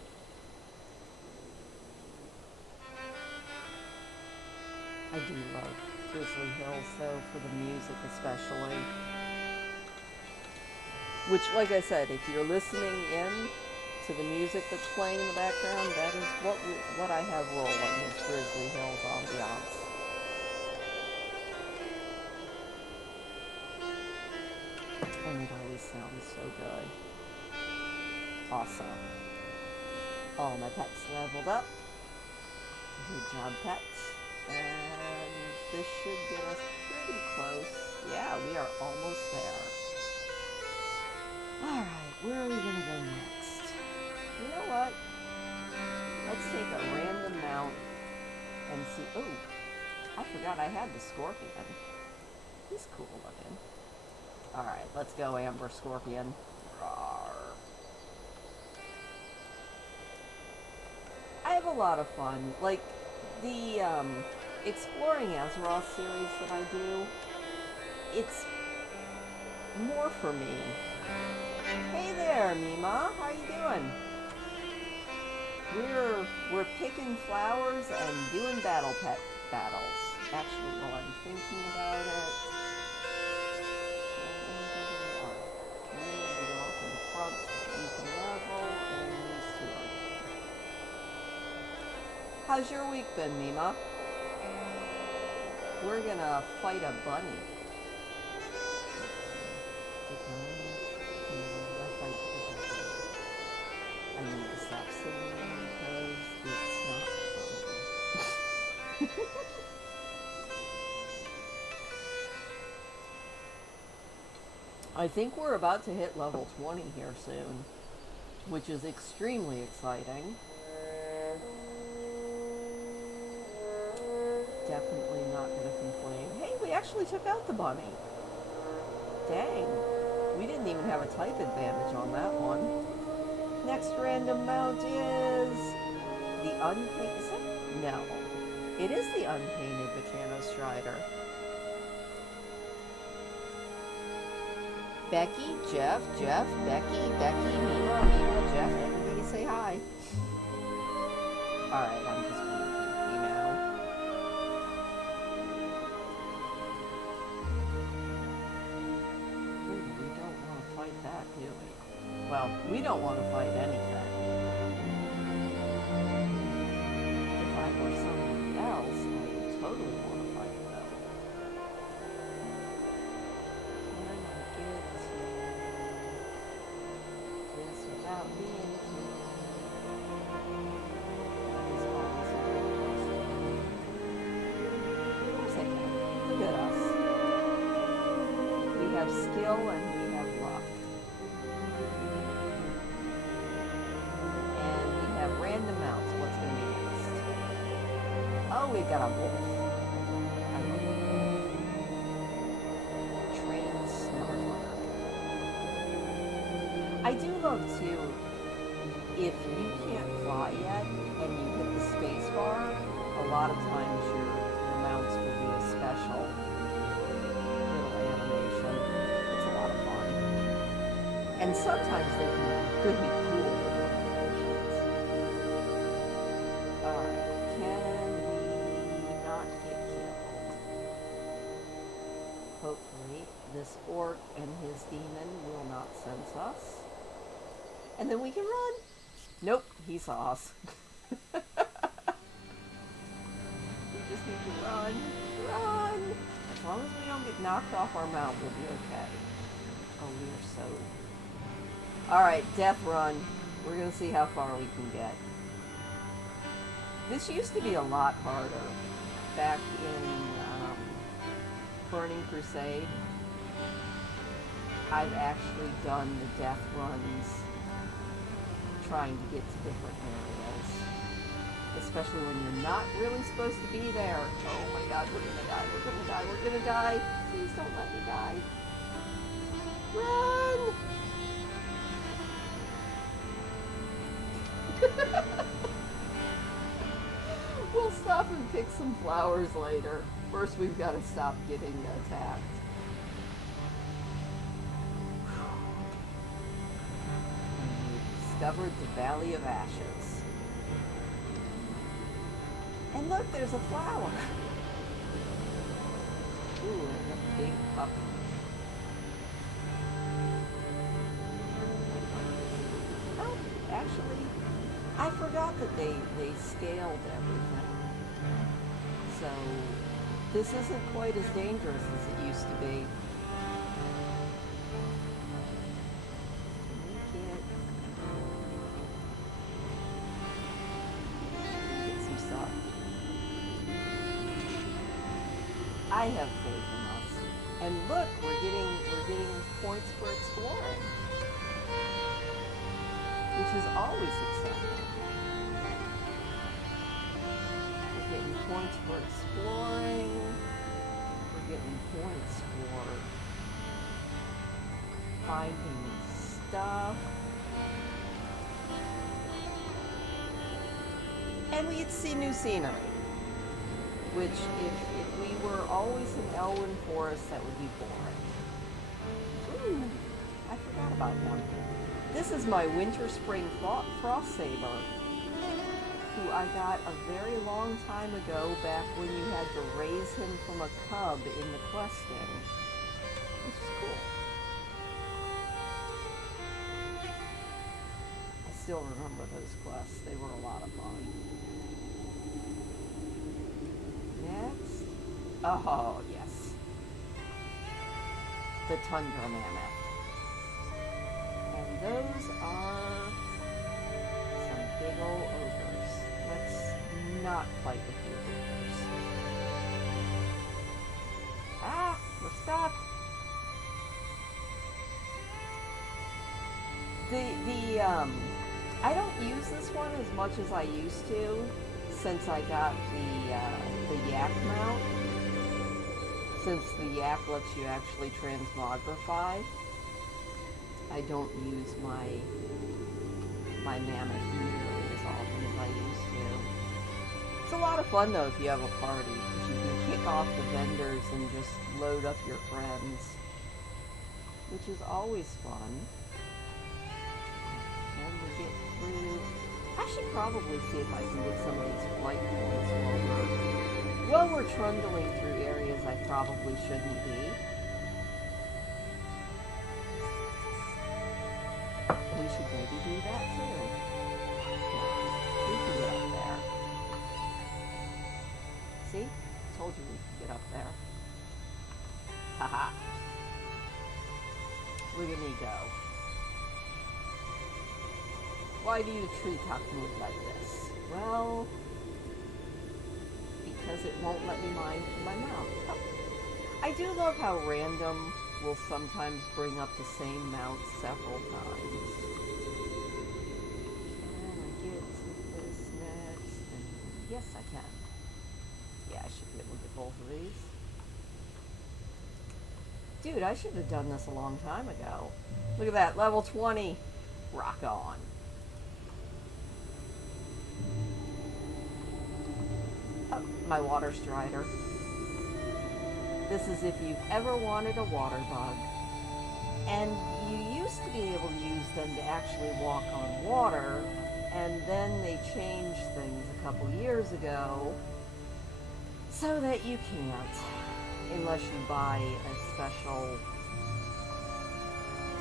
I do love Grizzly Hills, though, for the music especially. Which, like I said, if you're listening in to the music that's playing in the background, that is what I have rolling, is Grizzly Hills ambiance. And it always sounds so good. Awesome. All my pets leveled up. Good job, pets. And this should get us pretty close. Yeah, we are almost there. Alright, where are we going to go next? You know what? Let's take a random mount and see. Oh, I forgot I had the Scorpion. He's cool looking. Alright, let's go, Amber Scorpion. Rawr. I have a lot of fun. Like, the Exploring Azeroth series that I do, it's more for me. Hey there, Mima. How you doing? We're picking flowers and doing battle pet battles. Actually, while I'm thinking about it, how's your week been, Mima? We're gonna fight a bunny. I need to stop singing because it's not fun. I think we're about to hit level 20 here soon, which is extremely exciting. Definitely not going to complain. Hey, we actually took out the bunny. Dang. We didn't even have a type advantage on that one. Next random mount is the unpainted... Is that? No. It is the unpainted Bacano Strider. Becky, Jeff, Becky, Mima, Jeff, everybody say hi. Alright, I'm just being goofy now. Ooh, we don't want to fight that, do we? Well, we don't want to fight anything. If I were somebody else, I would totally want to fight though. We're gonna get to this without being killed. That is always a good question. Where's that guy? Look at us. We have skill and we have luck. Random mounts. What's going to be next? Oh, we got a wolf. I love it. Trained snortler. I do love too, if you can't fly yet and you hit the space bar, a lot of times your mounts will do a special little animation. It's a lot of fun. And sometimes they could be cool. Hopefully, this orc and his demon will not sense us. And then we can run. Nope, he saw us. We just need to run. Run! As long as we don't get knocked off our mount, we'll be okay. Oh, we are so... Alright, death run. We're going to see how far we can get. This used to be a lot harder back in Burning Crusade. I've actually done the death runs trying to get to different areas. especially when you're not really supposed to be there. Oh my god, we're gonna die, we're gonna die, we're gonna die. Please don't let me die. Run! We'll stop and pick some flowers later. First, we've got to stop getting attacked. And we discovered the Valley of Ashes. And look, there's a flower. Ooh, and a big puppy. Oh, actually, I forgot that they scaled everything. So, this isn't quite as dangerous as it used to be. Get some stuff. I have faith in us. And look, we're getting points for exploring, which is always exciting. We're getting points for exploring. We're getting points for finding stuff. And we get to see new scenery, which if we were always in Elwyn Forest, that would be boring. Ooh, I forgot about one. This is my Winter Spring Frost Saber, who I got a very long time ago, back when you had to raise him from a cub in the questing, which is cool. I still remember those quests. They were a lot of fun. Next. Oh, yes. The Tundra Mammoth. And those are some big old ogres. Let's not fight with the ogres. Ah, we're stuck. I don't use this one as much as I used to since I got the yak mount. Since the yak lets you actually transmogrify, I don't use my mammoth nearly as often as I used to. It's a lot of fun though if you have a party, because you can kick off the vendors and just load up your friends, which is always fun. And we get through. I should probably see if I can get some of these flight points while we're trundling through areas I probably shouldn't be. We should maybe do that too. We can get up there. See? Told you we could get up there. Haha. Look at me go. Why do you treetop move like this? Well, because it won't let me mine my mount. Oh. I do love how random will sometimes bring up the same mount several times. Can I get to this next? And yes, I can. Yeah, I should be able to get both of these. Dude, I should have done this a long time ago. Look at that, level 20. Rock on. Oh, my water strider. This is if you've ever wanted a water bug, and you used to be able to use them to actually walk on water, and then they changed things a couple years ago so that you can't, unless you buy a special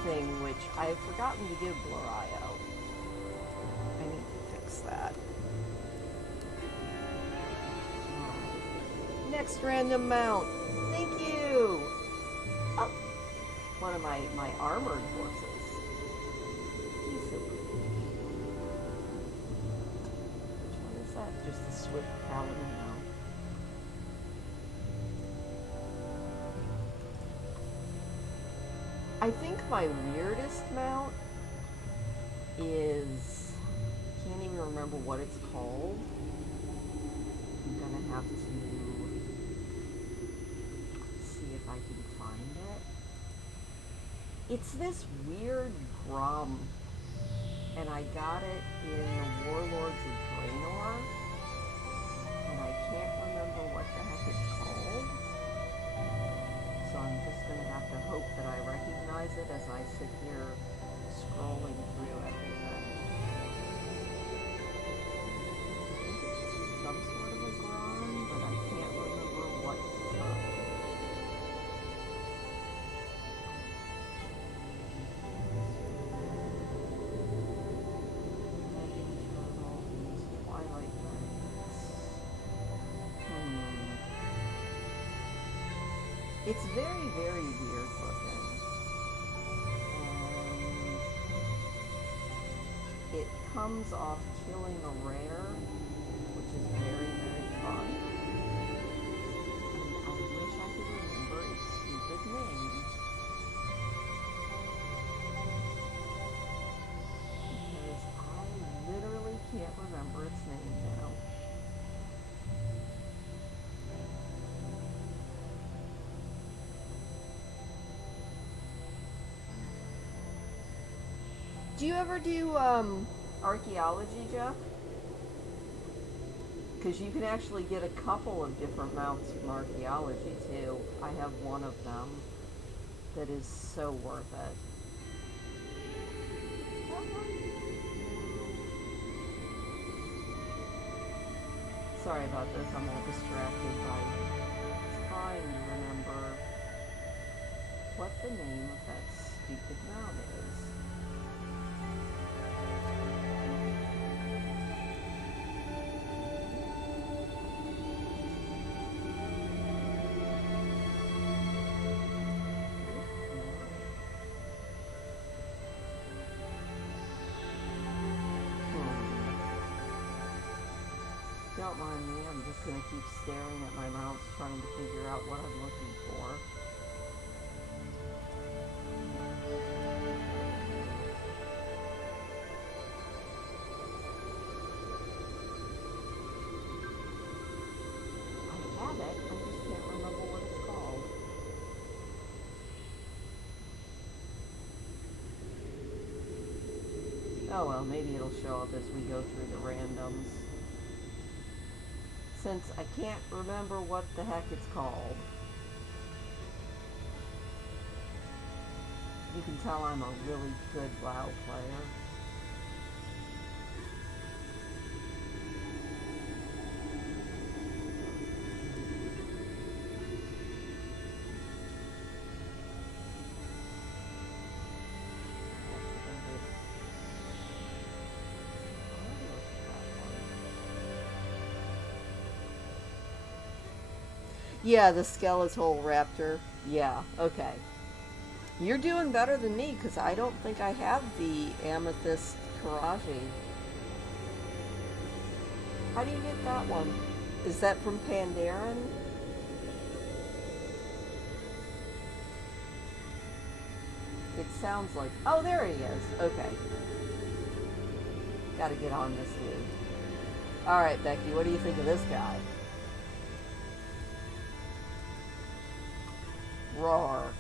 thing, which I've forgotten to give Blorio. I need to fix that. Next random mount. Thank you! Oh, one of my armored horses. He's so cool. Which one is that? Just the Swift Paladin mount. I think my weirdest mount is, I can't even remember what it's called. have to see if I can find it. It's this weird grum, and I got it in the Warlords of Draenor, and I can't remember what the heck it's called. So I'm just going to have to hope that I recognize it as I sit here scrolling through everything. I think it's some sort of a grum, but I can't remember what kind. It's very, very weird looking, and it comes off killing a rare, which is very, very fun, and I wish I could remember its stupid name, because I literally can't remember its name now. Do you ever do archaeology, Jeff? Because you can actually get a couple of different mounts from archaeology too. I have one of them that is so worth it. Sorry about this, I'm all distracted by trying to remember what the name of that stupid mount is. Don't mind me, I'm just going to keep staring at my mouse trying to figure out what I'm looking for. I have it, I just can't remember what it's called. Oh well, maybe it'll show up as we go through the randoms. Since I can't remember what the heck it's called. You can tell I'm a really good WoW player. Yeah, the skeletal raptor. Yeah, okay. You're doing better than me, because I don't think I have the amethyst Karaji. How do you get that one? Is that from Pandaren? It sounds like... Oh, there he is. Okay. Gotta get on this dude. Alright, Becky, what do you think of this guy? Roar.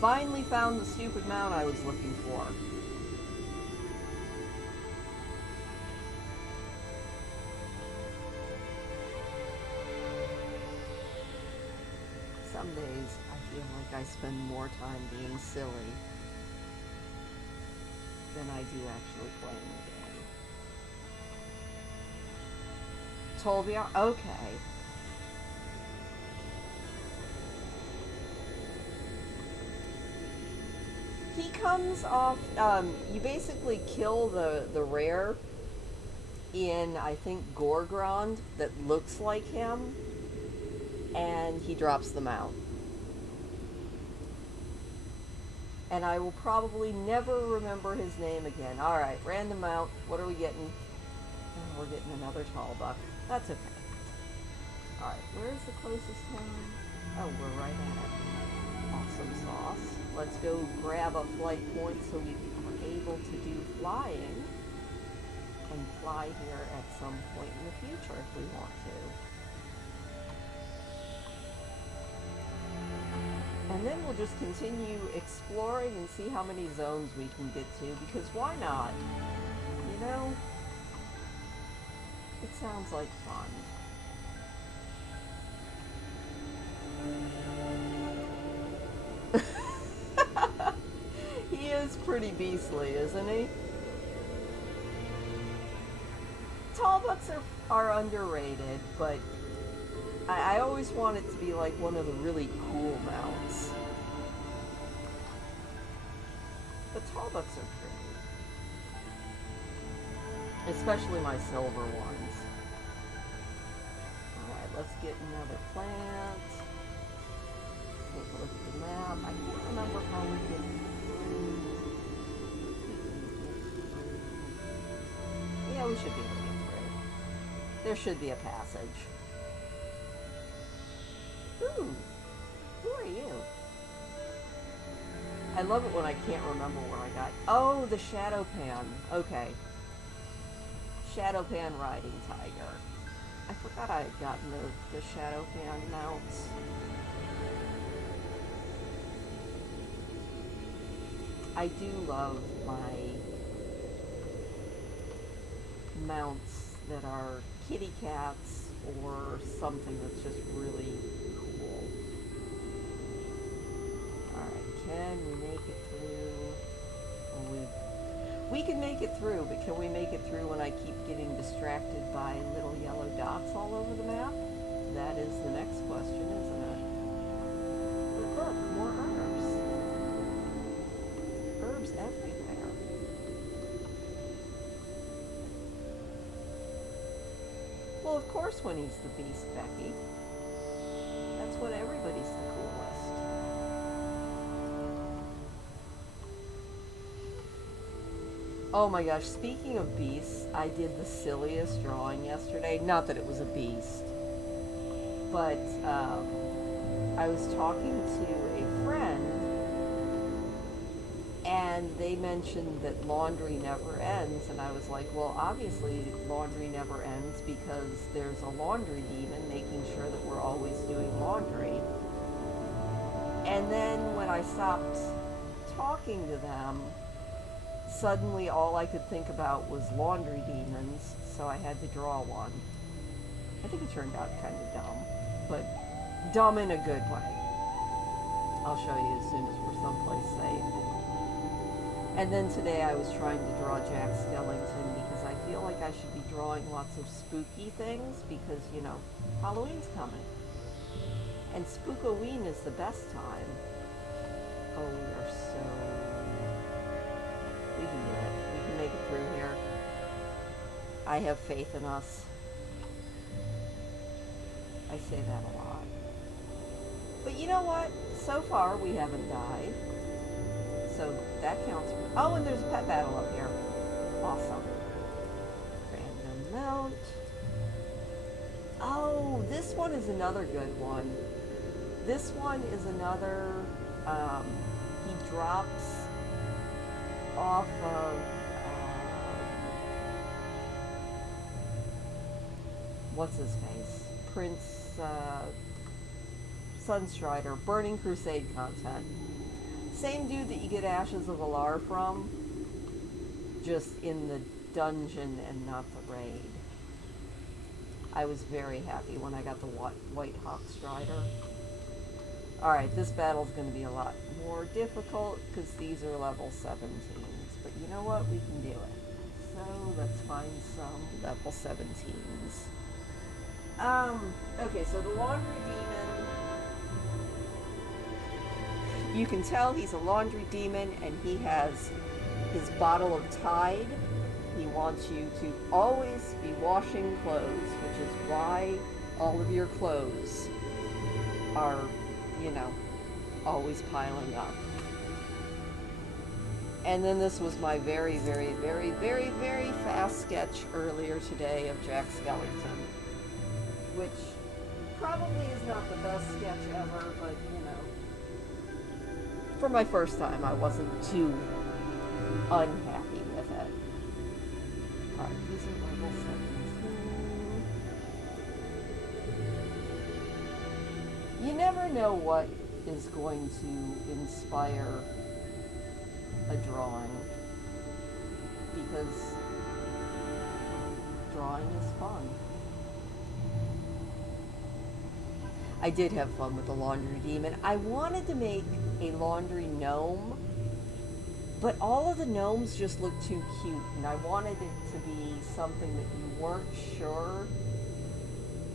Finally found the stupid mount I was looking for. Some days I feel like I spend more time being silly than I do actually playing the game. Tolbiar? Okay. He comes off, you basically kill the rare in, I think, Gorgrond that looks like him, and he drops them out. And I will probably never remember his name again. Alright, random mount. What are we getting? Oh, we're getting another tall buck. That's okay. Alright, where's the closest town? Oh, we're right at it. awesome sauce. Let's go grab a flight point so we are able to do flying and fly here at some point in the future if we want to. And then we'll just continue exploring and see how many zones we can get to, because why not? You know? It sounds like fun. He is pretty beastly, isn't he? Tallbucks are underrated, but I always want it to be like one of the really cool mounts. But tallbucks are pretty. Especially my silver ones. Alright, let's get another plant. Take a look at the map. I can't remember how we get through. Yeah, we should be able to get through. There should be a passage. Ooh, who are you? I love it when I can't remember where I got. Oh, the Shadow Pan. Okay. Shadow Pan riding tiger. I forgot I had gotten the Shadow Pan mounts. I do love my mounts that are kitty cats or something that's just really cool. Alright, can we make it through? Well, we can make it through, but can we make it through when I keep getting distracted by little yellow dots all over the map? That is the next question, isn't it? But look, more herbs. Herbs everywhere. Well, of course when he's the beast, Becky. That's when everybody's the coolest. Oh my gosh, speaking of beasts, I did the silliest drawing yesterday. Not that it was a beast, but I was talking to a friend, and they mentioned that laundry never ends, and I was like, well, obviously laundry never ends because there's a laundry demon making sure that we're always doing laundry. And then when I stopped talking to them, suddenly all I could think about was laundry demons, so I had to draw one. I think it turned out kind of dumb, but dumb in a good way. I'll show you as soon as we're someplace safe. And then today I was trying to draw Jack Skellington because I feel like I should be drawing lots of spooky things because, you know, Halloween's coming. And Spookoween is the best time. Oh, we are so... We can do it. We can make it through here. I have faith in us. I say that a lot. But you know what? So far, we haven't died. So that counts for... Oh, and there's a pet battle up here. Awesome. Random mount. Oh, this one is another good one. This one is another... he drops off of... what's his face? Prince... Sunstrider. Burning Crusade content. Same dude that you get Ashes of Alar from, just in the dungeon and not the raid. I was very happy when I got the White Hawk Strider. Alright, this battle's going to be a lot more difficult because these are level 17s. But you know what? We can do it. So let's find some level 17s. Okay, so the Laundry Demon... You can tell he's a laundry demon, and he has his bottle of Tide. He wants you to always be washing clothes, which is why all of your clothes are, you know, always piling up. And then this was my very, very, very, very, very fast sketch earlier today of Jack Skellington, which probably is not the best sketch ever, but, you know. for my first time, I wasn't too unhappy with it. Alright, these are level 17. You never know what is going to inspire a drawing, because drawing is fun. I did have fun with the laundry demon. I wanted to make a laundry gnome, but all of the gnomes just looked too cute, and I wanted it to be something that you weren't sure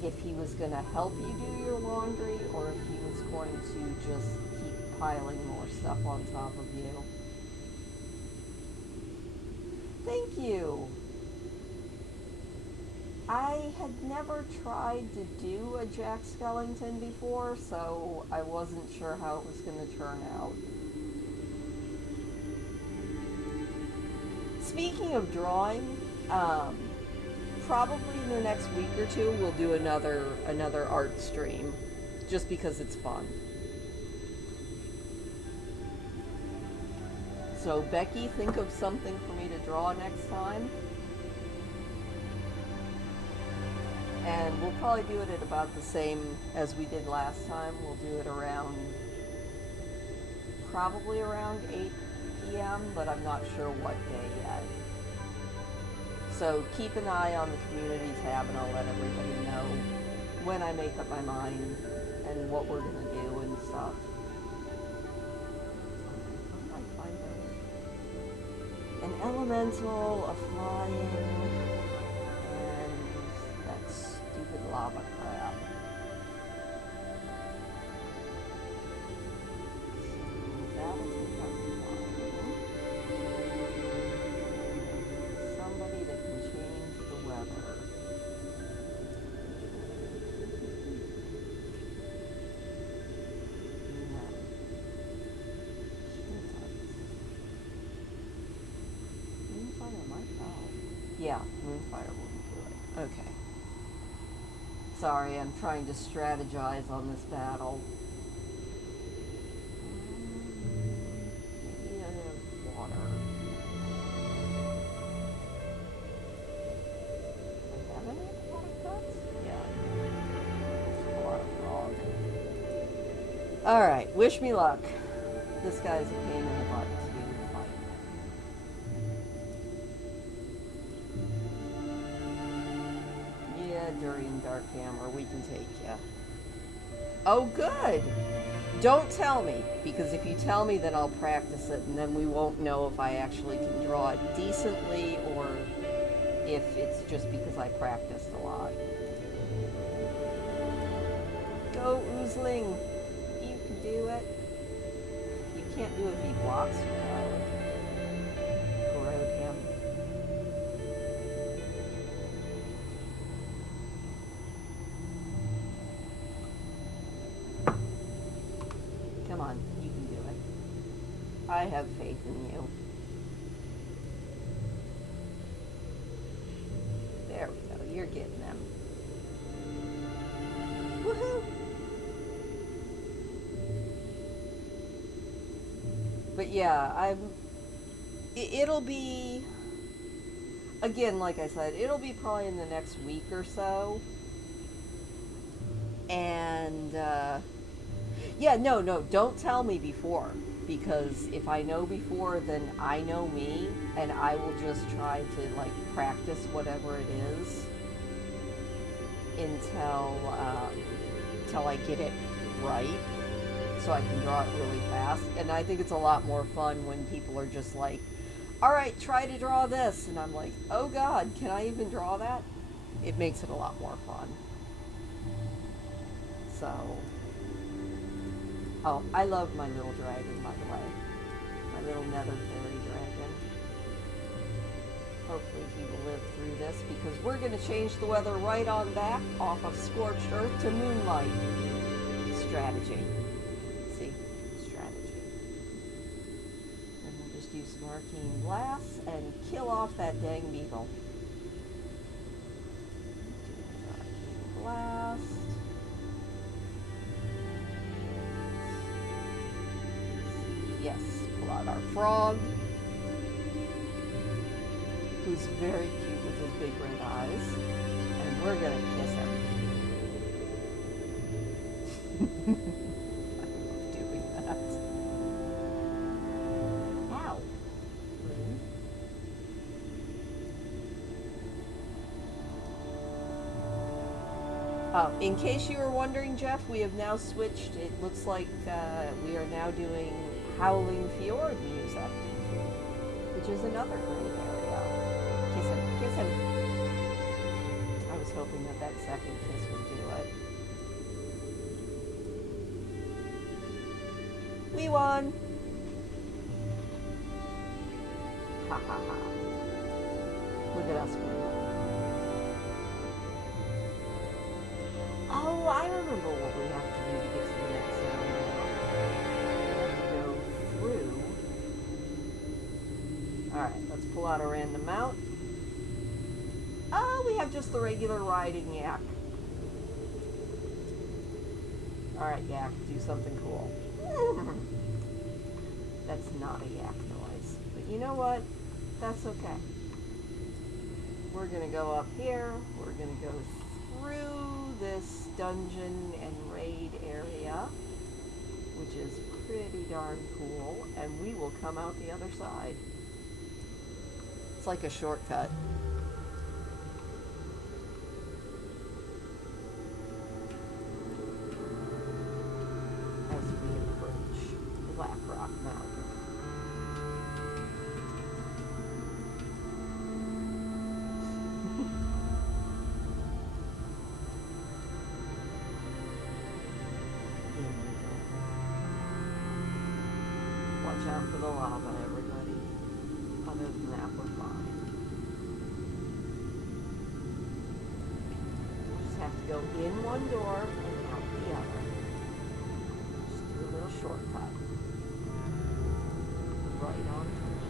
if he was going to help you do your laundry or if he was going to just keep piling more stuff on top of you. Thank you. I had never tried to do a Jack Skellington before, so I wasn't sure how it was going to turn out. Speaking of drawing, probably in the next week or two we'll do another art stream, just because it's fun. So Becky, think of something for me to draw next time. And we'll probably do it at about the same as we did last time. We'll do it probably around 8 p.m., but I'm not sure what day yet. So keep an eye on the community tab, and I'll let everybody know when I make up my mind and what we're going to do and stuff. What did I find out? An elemental, a flying, and that stupid lava crab. So that'll take up flying. Somebody that can change the weather. Moonfire might help. Yeah, Moonfire will do it. Okay. Sorry, I'm trying to strategize on this battle. Maybe water. Do I have any aquatic pets? Yeah. A lot of frog. Alright, wish me luck. This guy's a pain in the butt to fight. Yeah, Durian Darkhammer, we can take ya. Oh, good! Don't tell me, because if you tell me, then I'll practice it, and then we won't know if I actually can draw it decently, or if it's just because I practiced a lot. Go, Oozling! You can do it. You can't do it if he blocks you, though. Corrode him. Come on, you can do it. I have faith in you. There we go, you're getting them. Woohoo! But yeah, it'll be, again, like I said, it'll be probably in the next week or so. And, yeah, no, don't tell me before, because if I know before, then I know me, and I will just try to, like, practice whatever it is until I get it right, so I can draw it really fast. And I think it's a lot more fun when people are just like, alright, try to draw this, and I'm like, oh god, can I even draw that? It makes it a lot more fun. So... Oh, I love my little dragon, by the way. My little nether fairy dragon. Hopefully he will live through this, because we're going to change the weather right on back off of scorched earth to moonlight. Strategy. See? Strategy. And we'll just use some arcane glass and kill off that dang beetle. Arcane blast. Yes, pull out our frog, who's very cute with his big red eyes, and we're gonna kiss him. I love doing that. Ow. In case you were wondering, Jeff, we have now switched. It looks like we are now doing Howling Fjord music, which is another great area. Kiss him, kiss him. I was hoping that that second kiss would do it. We won! Ha ha ha. Look at us win. Oh, I remember what we have to do to get to the next zone now. We have to go through. Alright, let's pull out a random mount. Oh, we have just the regular riding yak. Alright, yak, do something cool. That's not a yak noise. But you know what? That's okay. We're gonna go up here. We're gonna go through this dungeon and raid area, which is pretty darn cool, and we will come out the other side. It's like a shortcut. As we approach Black Rock Mountain. Watch out for the lava, everybody. Other than that, we're fine. Just have to go in one door and out the other. Just do a little shortcut. Right on through.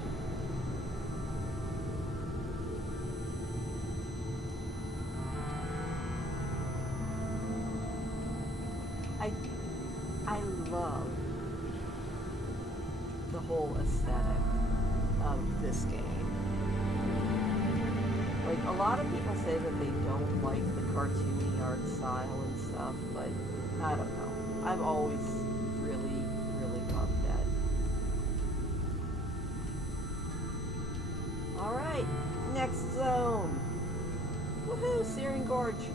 I love the whole aesthetic of this game. Like, a lot of people say that they don't like the cartoony art style and stuff, but I don't know. I've always really, really loved it. Alright, next zone. Woohoo, Searing Gorge.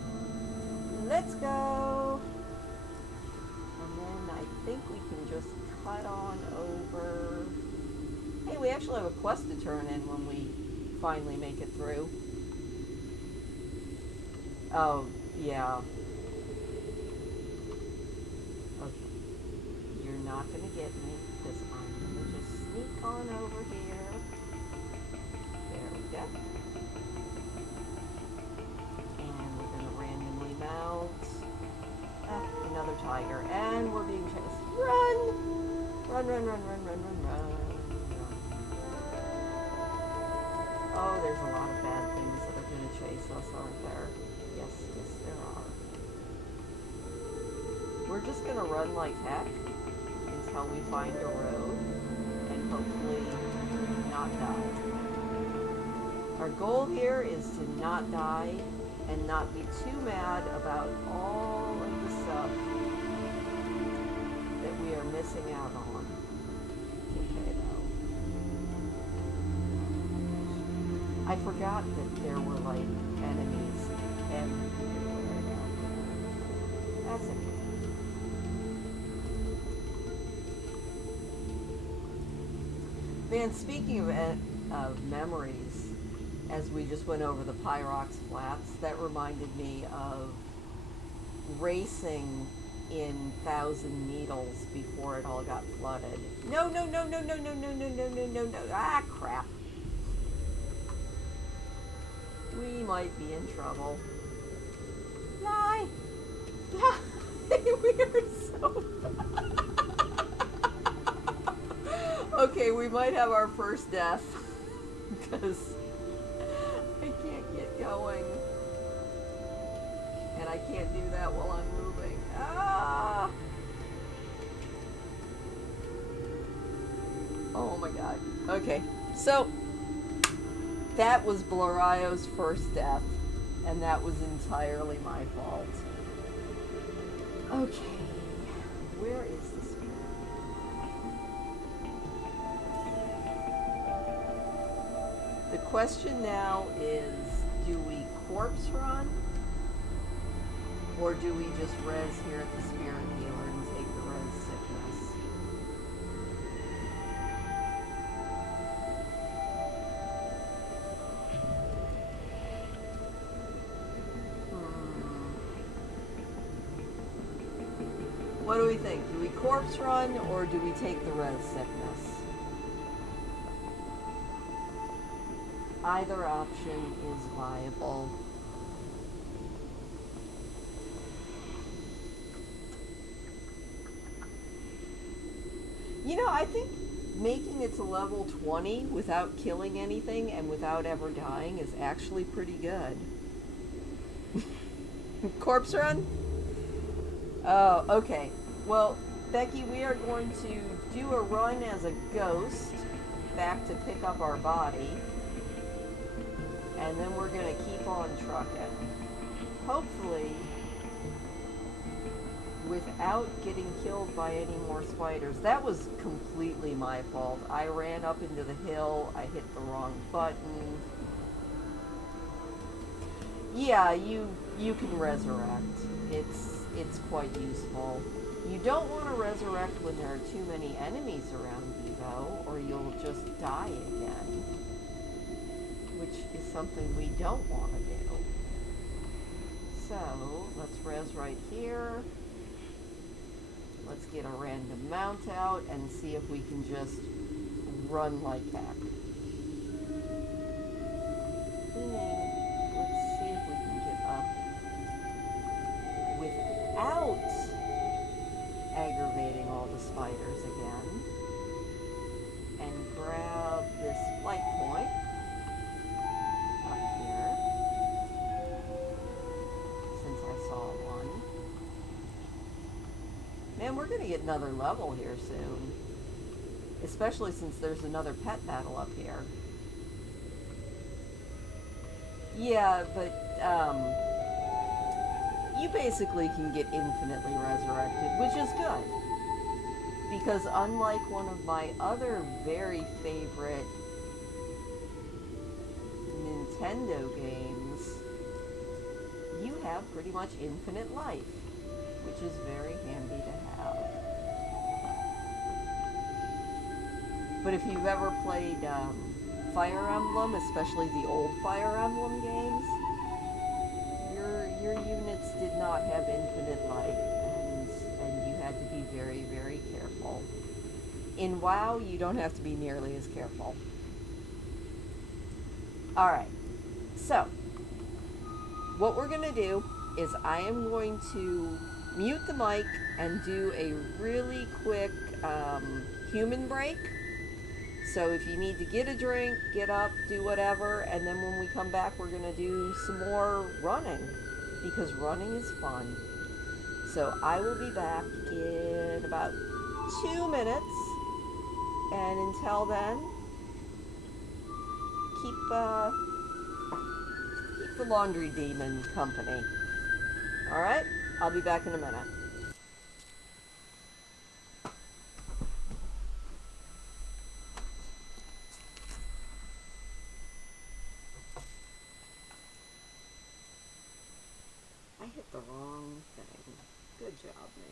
Let's go. And then I think we can just cut on over. Hey, we actually have a quest to turn in when we finally make it through. Oh, yeah. Okay. You're not gonna get me, because I'm gonna just sneak on over here. There we go. And we're gonna randomly mount another tiger, and we're being chased. Run! Run, run, run, run, run, run, run. Oh, there's a lot of bad things that are going to chase us, aren't there? Yes, yes, there are. We're just going to run like heck until we find a road and hopefully not die. Our goal here is to not die and not be too mad about all of the stuff that we are missing out on. Okay, though. I forgot that there were, like, enemies everywhere down there. That's okay. Man, speaking of memories, as we just went over the Pyrox Flats, that reminded me of racing in Thousand Needles before it all got flooded. No, no, no, no, no, no, no, no, no, no, no, no. Ah, crap. We might be in trouble. Fly! Fly! We are so bad. Okay, we might have our first death. Because I can't get going. And I can't do that while I'm moving. Ah! Oh my god. Okay, so that was Blorio's first death, and that was entirely my fault. Okay, where is the spirit? The question now is, do we corpse run? Or do we just res here at the spirit healer and take the res sickness? What do we think? Do we corpse run or do we take the res sickness? Either option is viable. You know, I think making it to level 20 without killing anything and without ever dying is actually pretty good. Corpse run? Oh, okay. Well, Becky, we are going to do a run as a ghost back to pick up our body. And then we're going to keep on trucking. Hopefully, without getting killed by any more spiders. That was completely my fault. I ran up into the hill, I hit the wrong button. Yeah, you can resurrect. It's quite useful. You don't want to resurrect when there are too many enemies around you, though, or you'll just die again. Which is something we don't want to do. So, let's res right here. Let's get a random mount out and see if we can just run like heck. Let's see if we can get up without aggravating all the spiders again. And grab this flight point up here, since I saw one. Man, we're going to get another level here soon. Especially since there's another pet battle up here. Yeah, but, you basically can get infinitely resurrected, which is good. Because unlike one of my other very favorite Nintendo games, you have pretty much infinite life, which is very handy to have. But if you've ever played Fire Emblem, especially the old Fire Emblem games, your units did not have infinite life, and you had to be very, very careful. In WoW, you don't have to be nearly as careful. Alright, so, what we're going to do is I am going to mute the mic and do a really quick human break. So if you need to get a drink, get up, do whatever, and then when we come back, we're going to do some more running, because running is fun. So I will be back in about 2 minutes, and until then, keep the laundry demon company. Alright? I'll be back in a minute. I hit the wrong thing. Good job, me.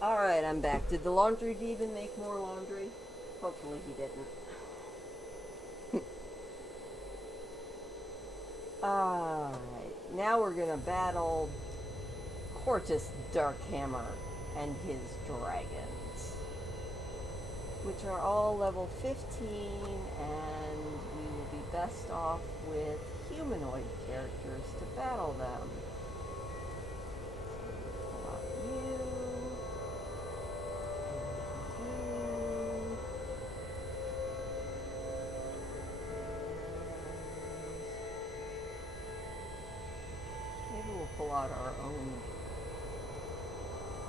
Alright, I'm back. Did the laundry demon make more laundry? Hopefully he didn't. Alright, now we're gonna battle Cortus Darkhammer and his dragons, which are all level 15, and we will be best off with humanoid characters to battle them. So pull out you. Maybe we'll pull out our own.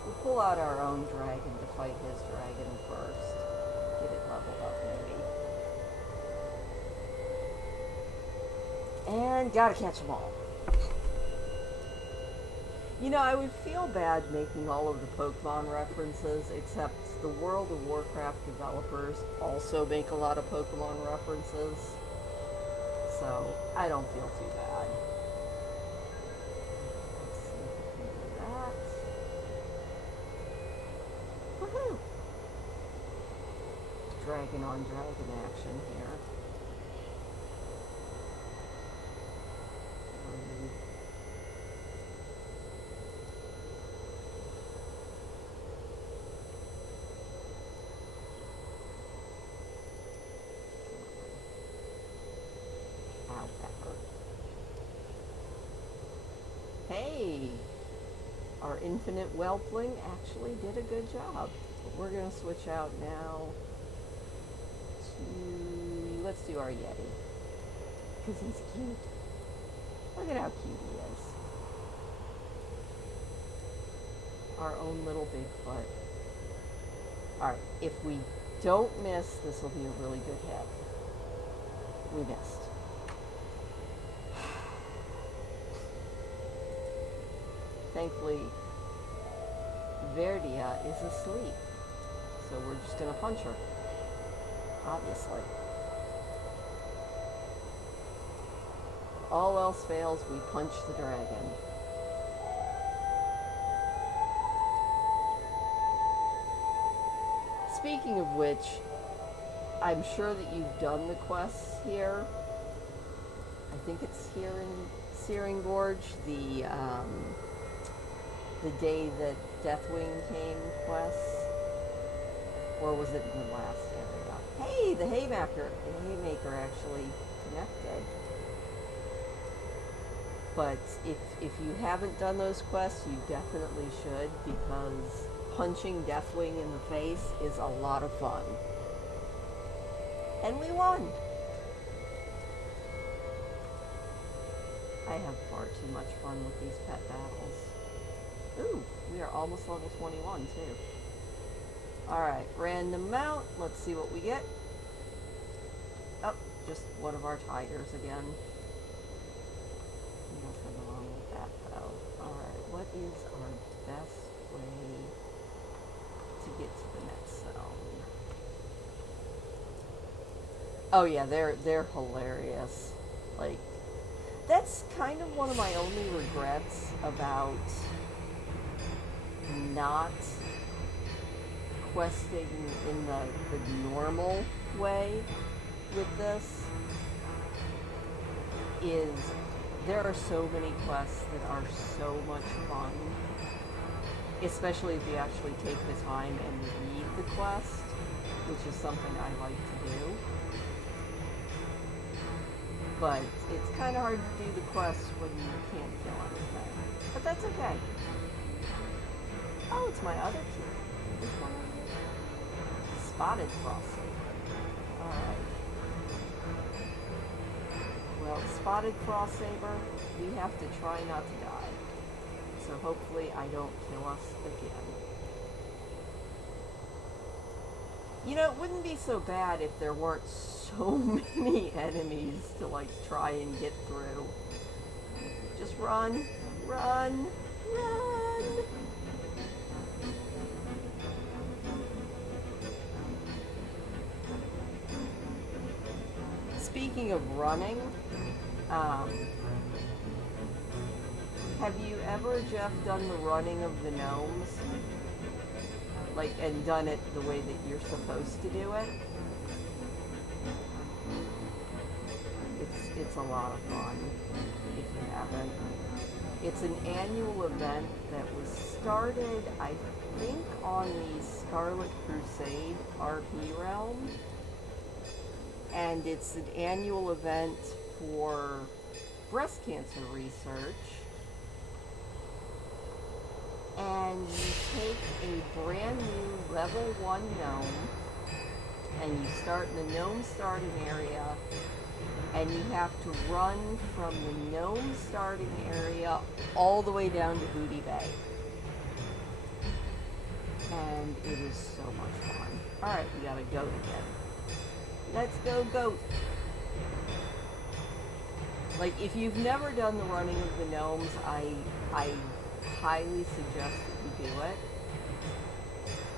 We'll pull out our own dragon to fight his dragon first. Get it leveled up, maybe. And gotta catch them all. You know, I would feel bad making all of the Pokemon references, except the World of Warcraft developers also make a lot of Pokemon references. So, I don't feel too bad. Let's see if we can do that. Woohoo! Dragon on dragon action here. Hey! Our infinite whelpling actually did a good job. But we're going to switch out now to... Let's do our Yeti. Because he's cute. Look at how cute he is. Our own little Bigfoot. Alright, if we don't miss, this will be a really good hit. We missed. Thankfully, Verdia is asleep, so we're just going to punch her, obviously. All else fails, we punch the dragon. Speaking of which, I'm sure that you've done the quests here. I think it's here in Searing Gorge, the day that Deathwing came quests, or was it in the last area? Hey, the Haymaker actually connected. But if you haven't done those quests, you definitely should, because punching Deathwing in the face is a lot of fun. And we won! I have far too much fun with these pet battles. Ooh, we are almost level 21 too. Alright, random mount. Let's see what we get. Oh, just one of our tigers again. Nothing wrong with that though. Alright, what is our best way to get to the next zone? Oh yeah, they're hilarious. Like, that's kind of one of my only regrets about not questing in the normal way with this, is there are so many quests that are so much fun, especially if you actually take the time and read the quest, which is something I like to do. But it's kind of hard to do the quest when you can't kill anything. But that's okay. Oh, it's my other key. Which one are you? Spotted Frostsaber. Alright. Well, Spotted Frostsaber, we have to try not to die. So hopefully I don't kill us again. You know, it wouldn't be so bad if there weren't so many enemies to, like, try and get through. Just run, run, run! Speaking of running, have you ever, Jeff, done the running of the gnomes? like, and done it the way that you're supposed to do it. It's a lot of fun if you haven't. It's an annual event that was started, I think, on the Scarlet Crusade RP realm. And it's an annual event for breast cancer research. And you take a brand new level 1 gnome, and you start in the gnome starting area, and you have to run from the gnome starting area all the way down to Booty Bay. And it is so much fun. Alright, we got a goat again. Let's go, goat! Like, if you've never done the running of the gnomes, I highly suggest that you do it.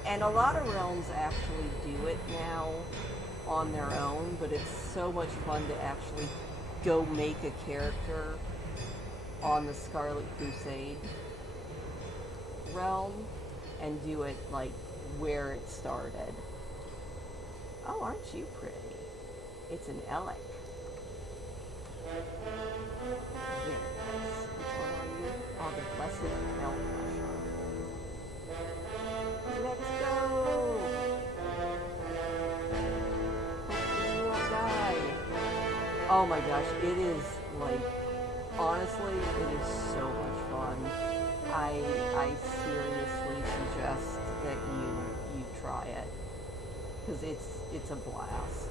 And a lot of realms actually do it now on their own, but it's so much fun to actually go make a character on the Scarlet Crusade realm and do it like where it started. Oh, aren't you pretty? It's an Elec. Here, which one are you? Oh, the Blessed Elk Musher. Let's go! Hopefully you won't die. Oh my gosh, it is like, honestly, it is so much fun. I seriously suggest that you try it, because it's a blast.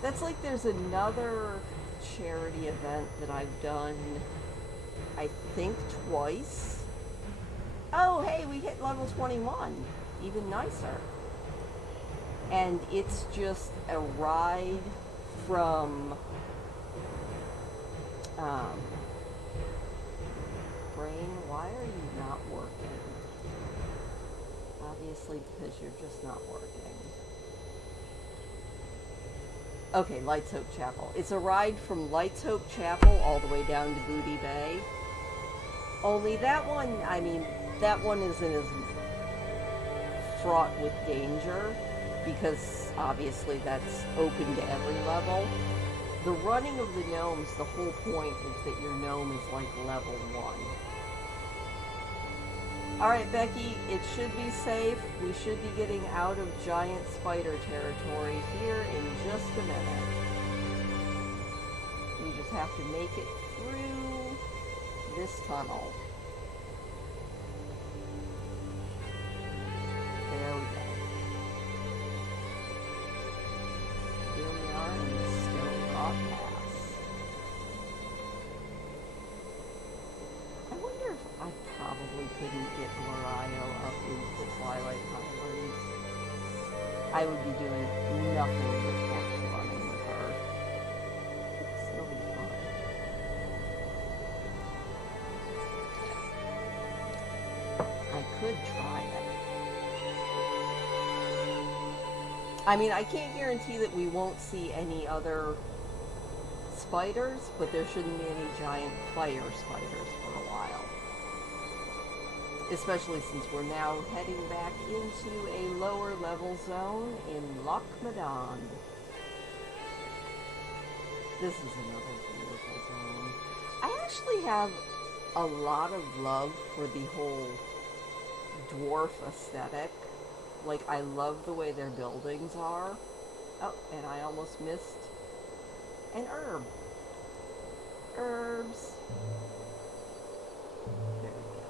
That's like, there's another charity event that I've done, I think twice. Oh, hey, we hit level 21. Even nicer. And it's just a ride from Brain, why are you not working? Obviously because you're just not working. Okay, Lights Hope Chapel. It's a ride from Lights Hope Chapel all the way down to Booty Bay. Only that one, I mean, that one isn't as fraught with danger, because obviously that's open to every level. The running of the gnomes, the whole point is that your gnome is like level 1. Alright, Becky, it should be safe. We should be getting out of giant spider territory here in just a minute. We just have to make it through this tunnel. There we go. Here we are in the Stone Rock Pass. I wonder if I probably couldn't get Lorayo up into the Twilight Highlands. I would be doing nothing but torch running with her. It'd still be fun. I could try it. I mean, I can't guarantee that we won't see any other spiders, but there shouldn't be any giant fire spiders for a while. Especially since we're now heading back into a lower level zone in Loch Madon. This is another beautiful zone. I actually have a lot of love for the whole dwarf aesthetic. Like, I love the way their buildings are. Oh, and I almost missed an herb. Herbs. There we go.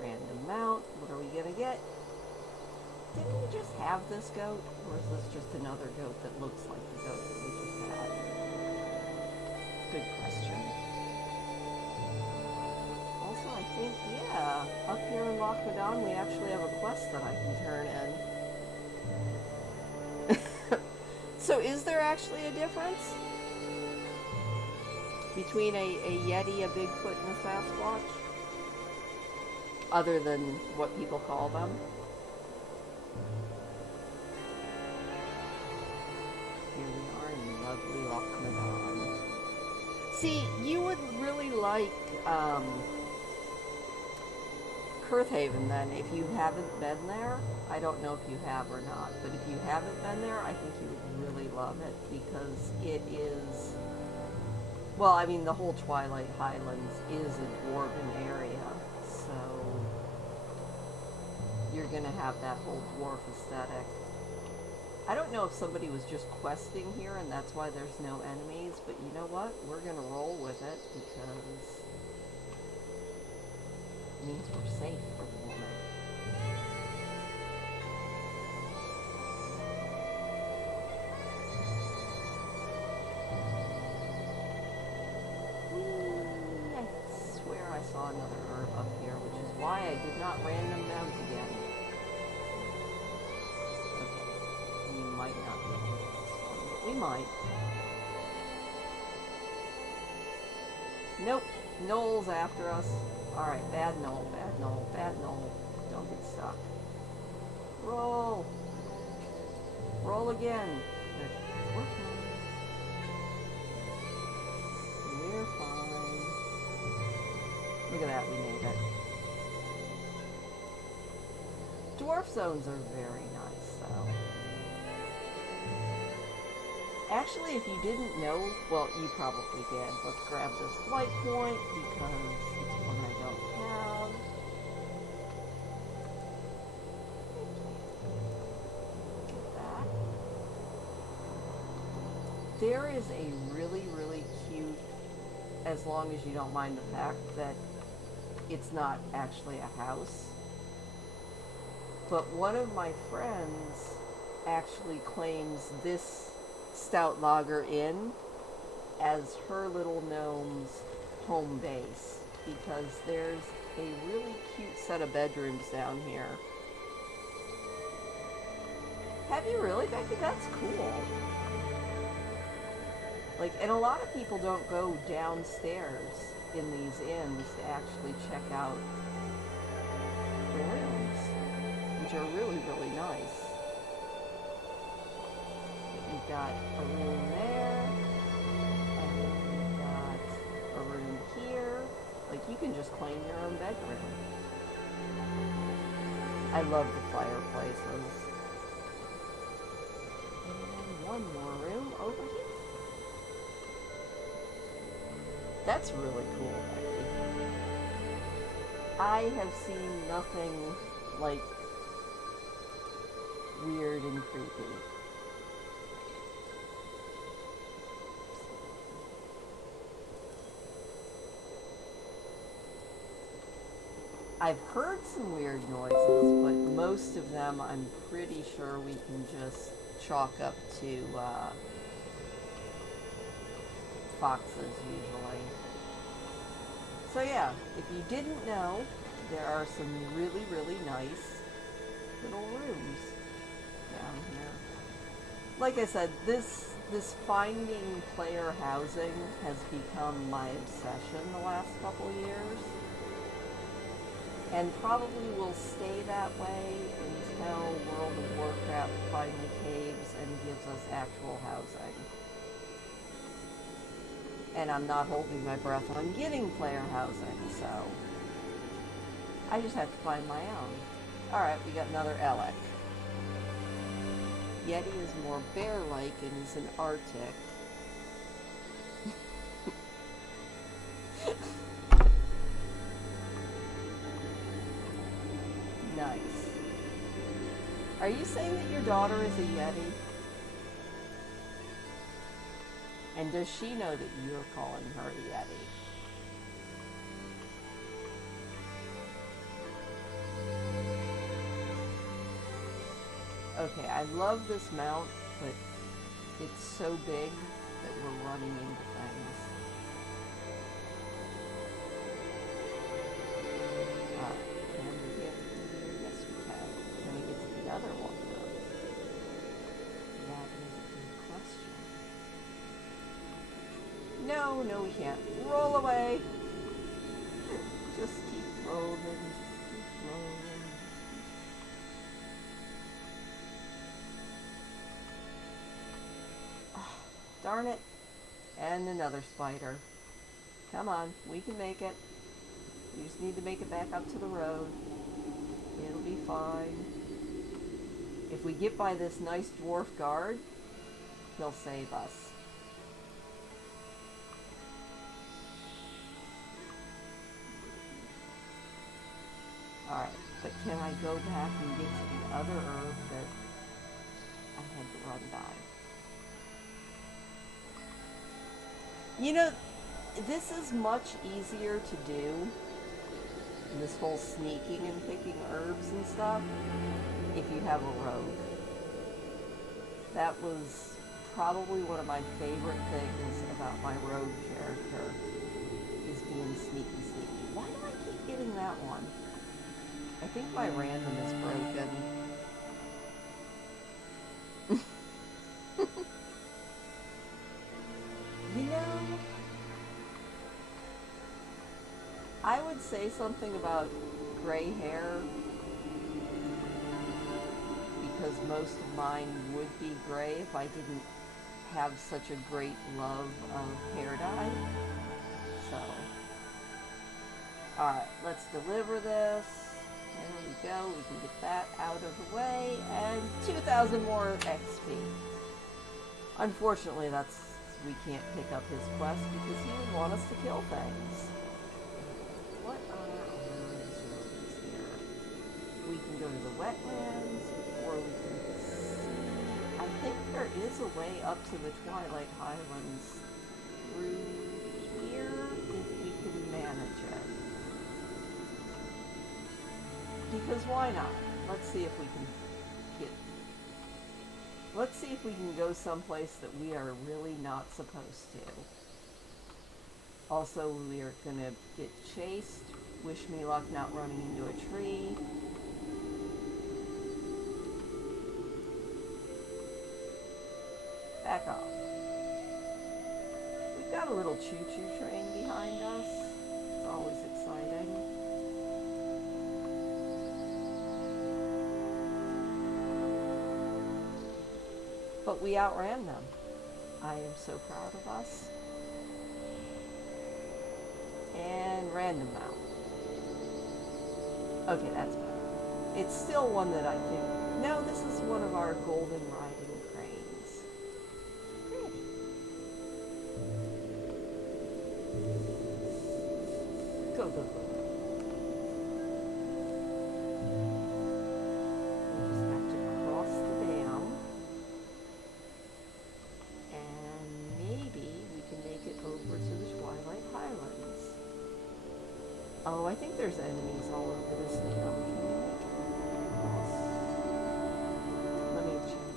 Random mount. What are we gonna get? Did we just have this goat? Or is this just another goat that looks like the goat that we just had? Good question. Also, I think, yeah, up here in Loch Madon, we actually have a quest that I can turn in. So is there actually a difference between a Yeti, a Bigfoot, and a Sasquatch? Other than what people call them? Here we are in lovely Loch Madon. See, you would really like Haven, then, if you haven't been there, I don't know if you have or not, but if you haven't been there, I think you would really love it, because it is, well, I mean, the whole Twilight Highlands is a dwarven area, so you're going to have that whole dwarf aesthetic. I don't know if somebody was just questing here and that's why there's no enemies, but you know what? We're going to roll with it because it means we're safe for the moment. I swear I saw another herb up here, which is why I did not random mount again. Okay, we might not be able to get this one, but we might. Nope, Noel's after us. Alright, bad Noel, bad Noel, bad Noel. Don't get stuck. Roll! Roll again. We're fine. We're fine. Look at that, we made it. Dwarf zones are very nice, though. Actually, if you didn't know, well, you probably did. Let's grab this light point because it's one I don't have. Get that. There is a really, really cute, as long as you don't mind the fact that it's not actually a house. But one of my friends actually claims this Stout Lager Inn as her little gnome's home base because there's a really cute set of bedrooms down here. Have you really, Becky? That's cool. Like, and a lot of people don't go downstairs in these inns to actually check out the rooms, which are really, really nice. You've got a room there, and then you've got a room here. Like, you can just claim your own bedroom. I love the fireplaces. And one more room over here. That's really cool, Becky. I have seen nothing like weird and creepy. I've heard some weird noises, but most of them I'm pretty sure we can just chalk up to foxes usually. So yeah, if you didn't know, there are some really, really nice little rooms down here. Like I said, this finding player housing has become my obsession the last couple years. And probably will stay that way until World of Warcraft finally caves and gives us actual housing. And I'm not holding my breath on getting player housing, so I just have to find my own. Alright, we got another Elec. Yeti is more bear-like and is an Arctic. Nice. Are you saying that your daughter is a Yeti? And does she know that you're calling her a Yeti? Okay, I love this mount, but it's so big that we're running into things. Can we get here? Yes, we can. Can we get to the other one, though? That is a question. No, we can't. Roll away! Just keep rolling, just keep rolling. Darn it. And another spider. Come on, we can make it. We just need to make it back up to the road. if we get by this nice dwarf guard, he'll save us. Alright, but can I go back and get to the other herb that I had to run by? You know, this is much easier to do, this whole sneaking and picking herbs and stuff, if you have a rogue. That was probably one of my favorite things about my rogue character, is being sneaky. Why do I keep getting that one? I think my random is broken. You know, I would say something about gray hair, because most of mine would be gray if I didn't have such a great love of hair dye. So, alright, let's deliver this. There we go, we can get that out of the way, and 2,000 more XP. Unfortunately, we can't pick up his quest because he would want us to kill things. What are our resources here? We can go to the wetlands, or we can see. I think there is a way up to the Twilight Highlands through here if we can manage it. Because why not? Let's see if we can let's see if we can go someplace that we are really not supposed to. Also, we are gonna get chased. Wish me luck not running into a tree. Back off. We've got a little choo-choo train behind us. It's always exciting. But we outran them. I am so proud of us. And random mount. Okay, that's better. It's still one that I think... No, this is one of our golden riding cranes. Pretty. Go, go, go. We just have to cross the dam. And maybe we can make it over to the Twilight Highlands. Oh, I think there's enemies all over this dam. Can we make it across? Let me check.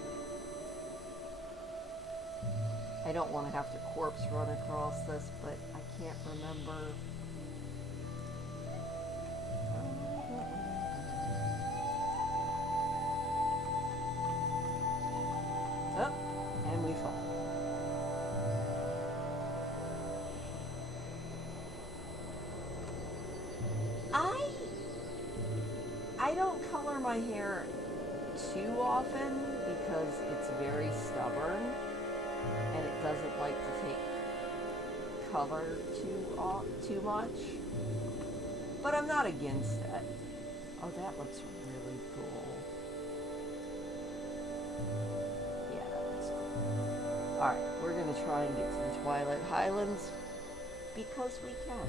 I don't want to have to corpse run across this, but I can't remember. Oh, and we fall. I don't color my hair too often because it's very stubborn and it doesn't like to take color too much. But I'm not against it. Oh, that looks really cool. Yeah, that looks cool. Alright, we're going to try and get to the Twilight Highlands because we can.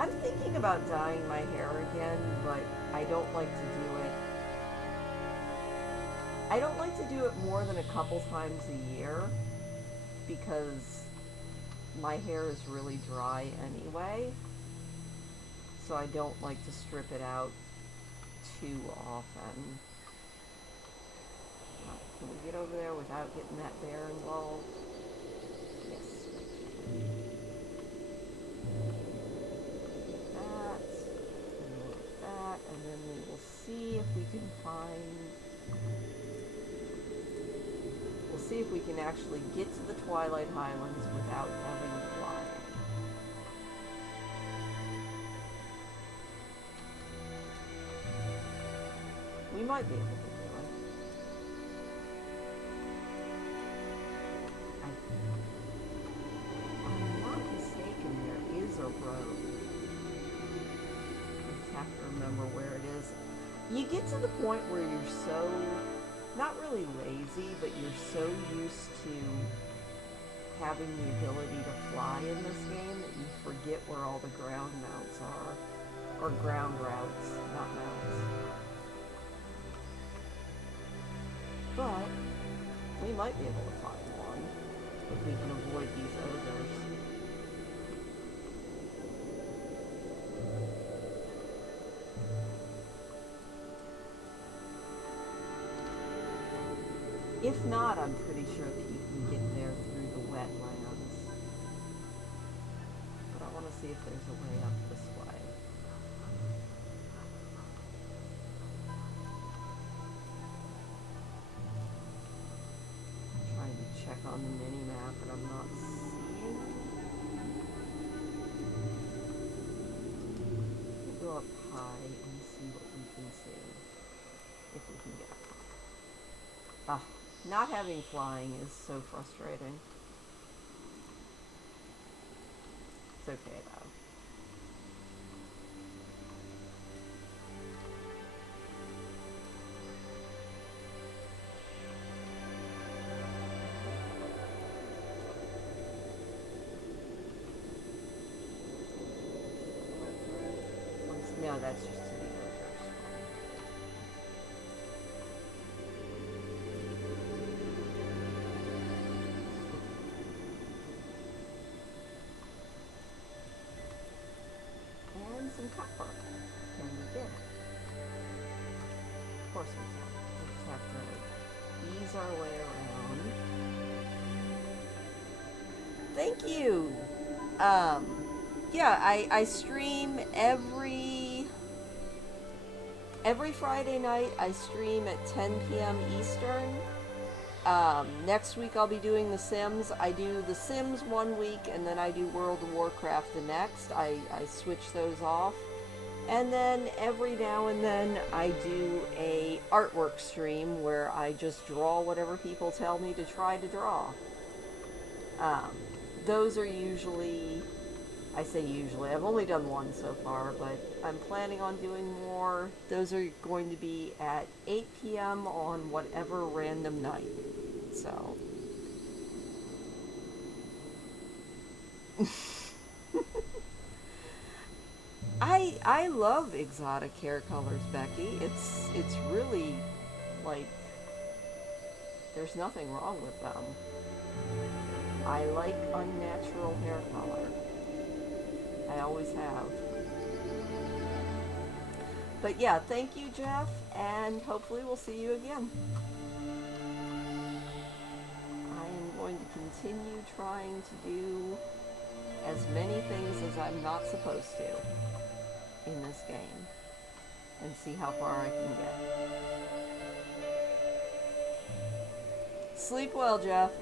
I'm thinking about dyeing my hair again, but I don't like to do it. I don't like to do it more than a couple times a year because my hair is really dry anyway. So I don't like to strip it out too often. Can we get over there without getting that bear involved? Yes. And then we will see if we can we'll see if we can actually get to the Twilight Highlands without having to fly. We might be able to do it. If I'm not mistaken, there is a road. remember where it is. You get to the point where you're so, not really lazy, but you're so used to having the ability to fly in this game that you forget where all the ground mounts are. Or ground routes, not mounts. But we might be able to find one if we can avoid these ogres. If not, I'm pretty sure that you can get there through the wetlands. But I want to see if there's a way up this way. I'm trying to check on the mini-map, and I'm not seeing. We'll go up high and see what we can see. If we can get up high. Ah. Not having flying is so frustrating. It's okay though. No, that's just to the ogres. And some copper. Can we get it? Of course we can. We just have to ease our way around. Thank you! Yeah, I stream every Friday night. I stream at 10 p.m. Eastern. Next week I'll be doing The Sims. I do The Sims one week, and then I do World of Warcraft the next. I switch those off. And then every now and then I do a artwork stream where I just draw whatever people tell me to try to draw. Those are usually, I say usually, I've only done one so far, but I'm planning on doing more. Those are going to be at 8 p.m. on whatever random night. So. I love exotic hair colors, Becky. It's really, like, there's nothing wrong with them. I like unnatural hair color. I always have. But yeah, thank you, Jeff, and hopefully we'll see you again. I am going to continue trying to do as many things as I'm not supposed to in this game and see how far I can get. Sleep well, Jeff.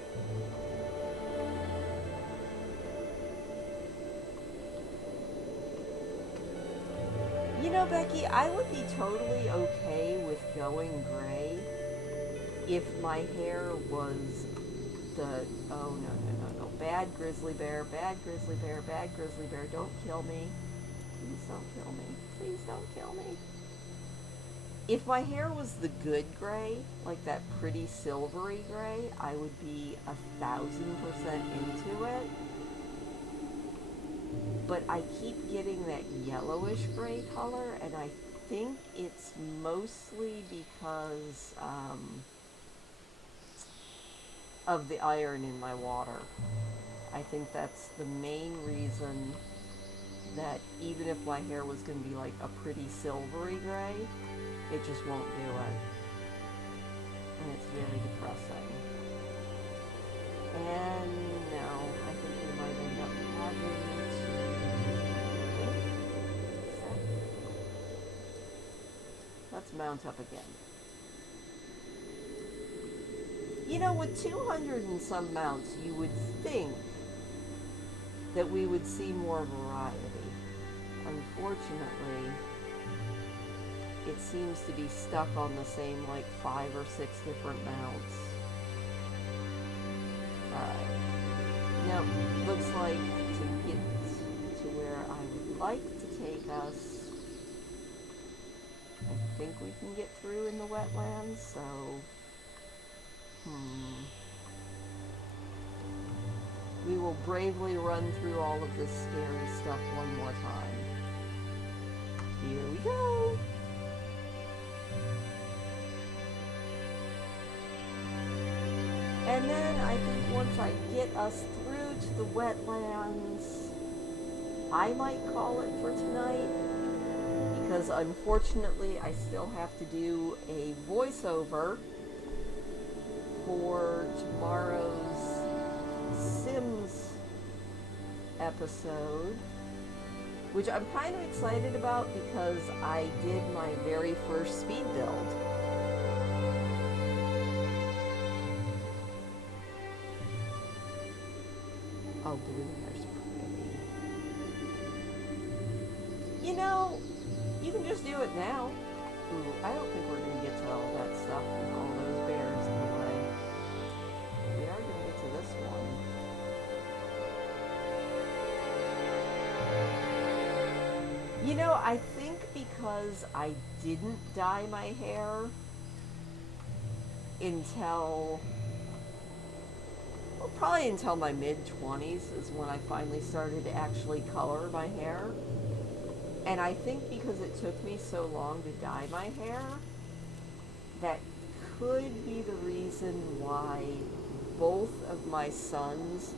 You know, Becky, I would be totally okay with going gray if my hair was the, oh no, bad grizzly bear, bad grizzly bear, bad grizzly bear, don't kill me. Please don't kill me. Please don't kill me. If my hair was the good gray, like that pretty silvery gray, I would be 1,000% into it. But I keep getting that yellowish gray color, and I think it's mostly because of the iron in my water. I think that's the main reason that even if my hair was going to be like a pretty silvery gray, it just won't do it. And it's very depressing. And no, I think we might end up having to... Let's mount up again. You know, with 200 and some mounts, you would think that we would see more variety. Unfortunately, it seems to be stuck on the same, like, 5 or 6 different mounts. Alright. Now, looks like to get to where I would like to take us, think we can get through in the wetlands, so... We will bravely run through all of this scary stuff one more time. Here we go! And then I think once I get us through to the wetlands, I might call it for tonight, because unfortunately I still have to do a voiceover for tomorrow's Sims episode, which I'm kind of excited about because I did my very first speed build. Oh, blue hair's pretty. You know, you can just do it now. Ooh, I don't think we're going to get to all that stuff with all those bears in the way. We are going to get to this one. You know, I think because I didn't dye my hair until... well, probably until my mid-20s is when I finally started to actually color my hair. And I think because it took me so long to dye my hair, that could be the reason why both of my sons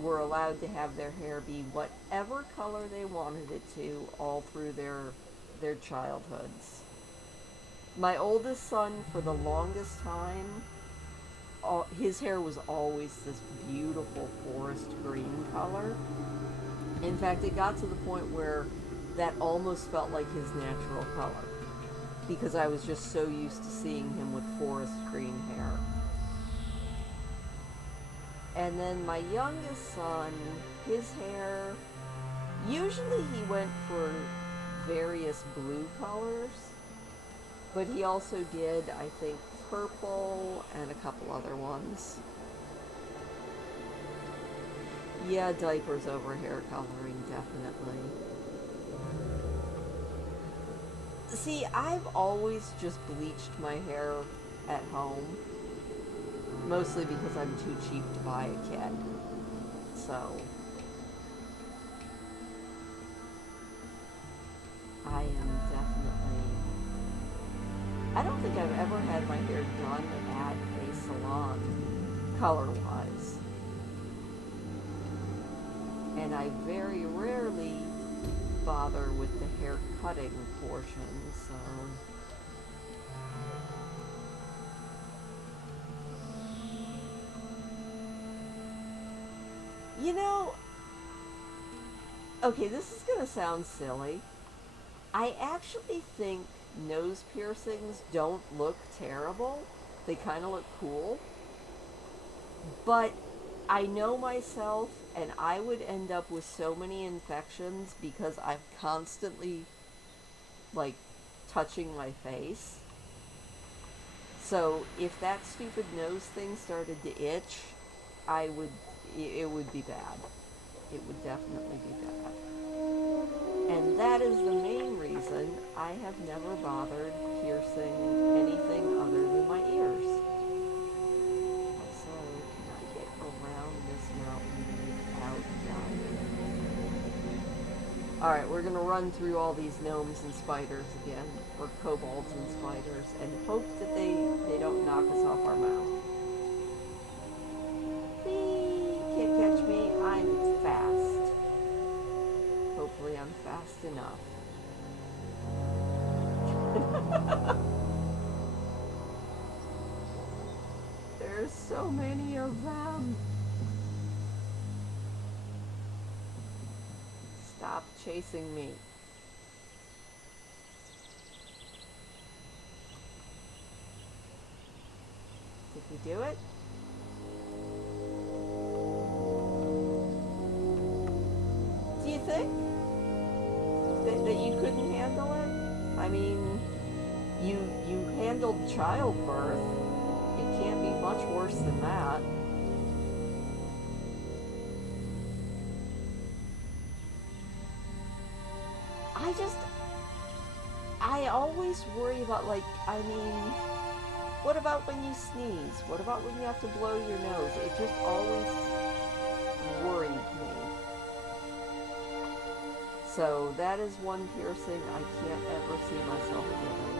were allowed to have their hair be whatever color they wanted it to all through their childhoods. My oldest son, for the longest time, his hair was always this beautiful forest green color. In fact, it got to the point where that almost felt like his natural color, because I was just so used to seeing him with forest green hair. And then my youngest son, his hair, usually he went for various blue colors, but he also did, I think, purple and a couple other ones. Yeah, diapers over hair coloring, definitely. See, I've always just bleached my hair at home, mostly because I'm too cheap to buy a kit. So, I am definitely... I don't think I've ever had my hair done at a salon, color-wise. And I very rarely bother with the hair cutting portion, so... You know, okay, this is gonna sound silly. I actually think nose piercings don't look terrible. They kind of look cool. But I know myself, and I would end up with so many infections because I'm constantly, like, touching my face. So if that stupid nose thing started to itch, it would be bad. It would definitely be bad. And that is the main reason I have never bothered piercing anything other than my ears. So, can I get around this mountain without dying? Alright, we're going to run through all these gnomes and spiders again, or kobolds and spiders, and hope that they don't knock us off our mount. Can't catch me, I'm fast. Hopefully I'm fast enough. There's so many of them. Stop chasing me. Did we do it? Do you think that you couldn't handle it? I mean, you handled childbirth. It can't be much worse than that. I I always worry about, like, I mean, what about when you sneeze? What about when you have to blow your nose? It just always worried me. So that is one piercing I can't ever see myself getting.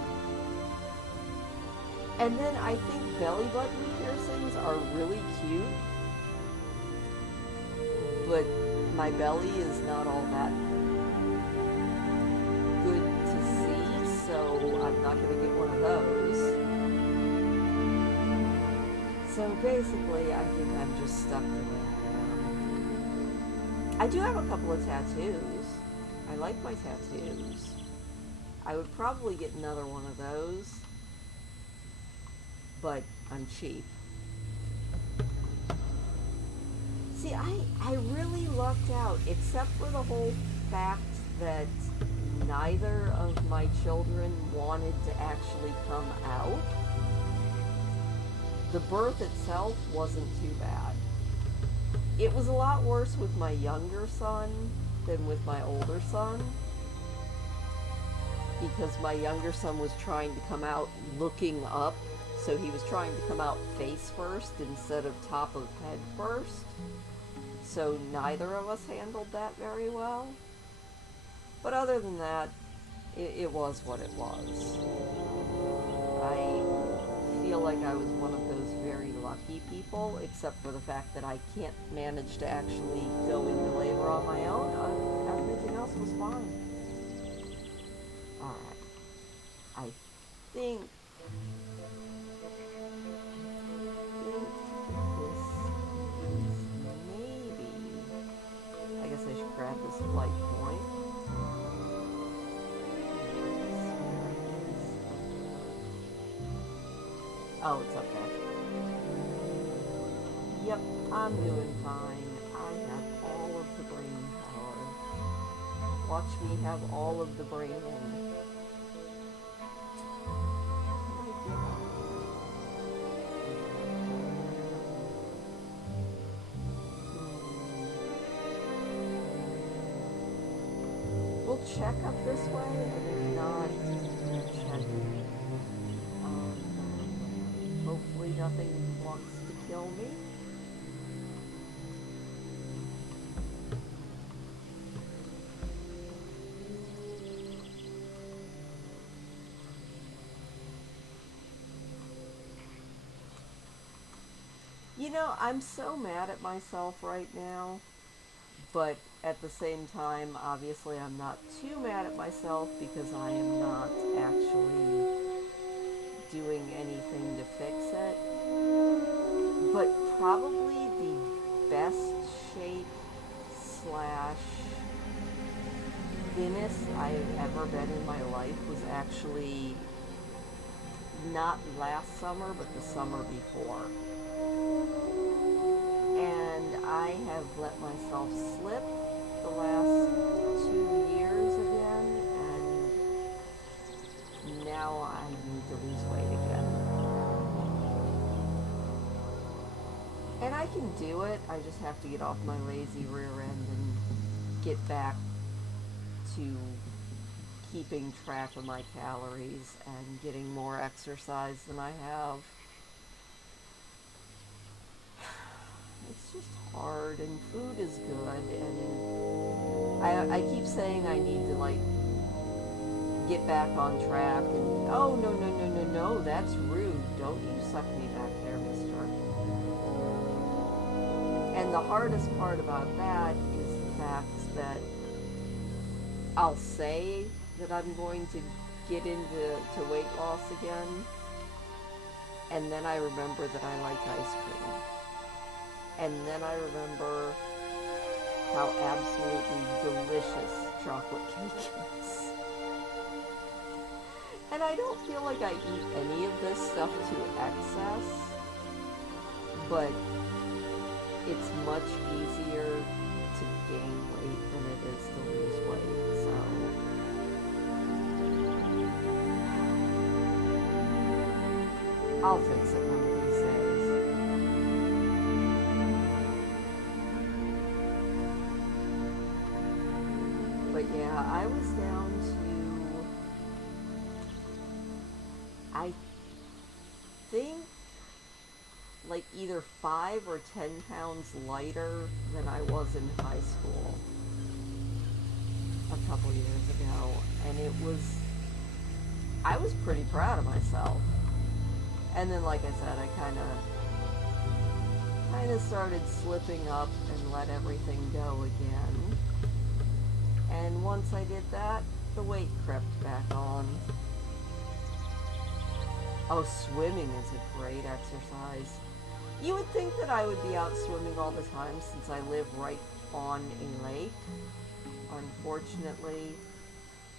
And then I think belly button piercings are really cute, but my belly is not all that good to see, so I'm not going to get one of those. So basically, I think I'm just stuck the way I am. I do have a couple of tattoos. I like my tattoos. I would probably get another one of those, but I'm cheap. See, I really lucked out, except for the whole fact that neither of my children wanted to actually come out. The birth itself wasn't too bad. It was a lot worse with my younger son than with my older son, because my younger son was trying to come out looking up, so he was trying to come out face first instead of top of head first. So neither of us handled that very well. But other than that, it was what it was. I feel like I was one of those very lucky people, except for the fact that I can't manage to actually go into labor on my own. Everything else was fine. Alright. I think I should grab this flight point. Oh, it's up there. Yep, I'm doing fine. I have all of the brain power. Watch me have all of the brain. Check up this way, and if not, check. Hopefully nothing wants to kill me. You know, I'm so mad at myself right now, but at the same time, obviously, I'm not too mad at myself because I am not actually doing anything to fix it. But probably the best shape / thinnest I've ever been in my life was actually not last summer, but the summer before. And I have let myself slip the last 2 years again, and now I need to lose weight again. And I can do it, I just have to get off my lazy rear end and get back to keeping track of my calories and getting more exercise than I have. It's just hard, and food is good, and I keep saying I need to, like, get back on track, and oh, no, that's rude. Don't you suck me back there, mister. And the hardest part about that is the fact that I'll say that I'm going to get into weight loss again, and then I remember that I like ice cream. And then I remember how absolutely delicious chocolate cake is. And I don't feel like I eat any of this stuff to excess, but it's much easier to gain weight than it is to lose weight, so. I'll fix it one of these days. But yeah, I was down to I think like either 5 or 10 pounds lighter than I was in high school a couple years ago, and I was pretty proud of myself. And then, like I said, I kind of started slipping up and let everything go again. And once I did that, the weight crept back on. Oh, swimming is a great exercise. You would think that I would be out swimming all the time since I live right on a lake. Unfortunately,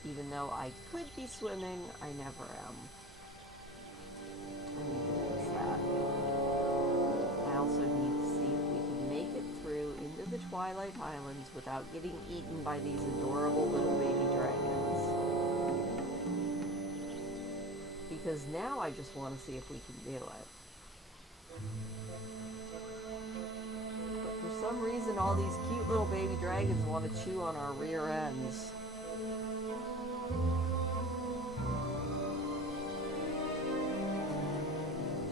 even though I could be swimming, I never am. I need to fix that. I also need to see if we can make it through into the Twilight Highlands without getting eaten by these adorable little baby dragons. Because now I just want to see if we can do it. But for some reason, all these cute little baby dragons want to chew on our rear ends.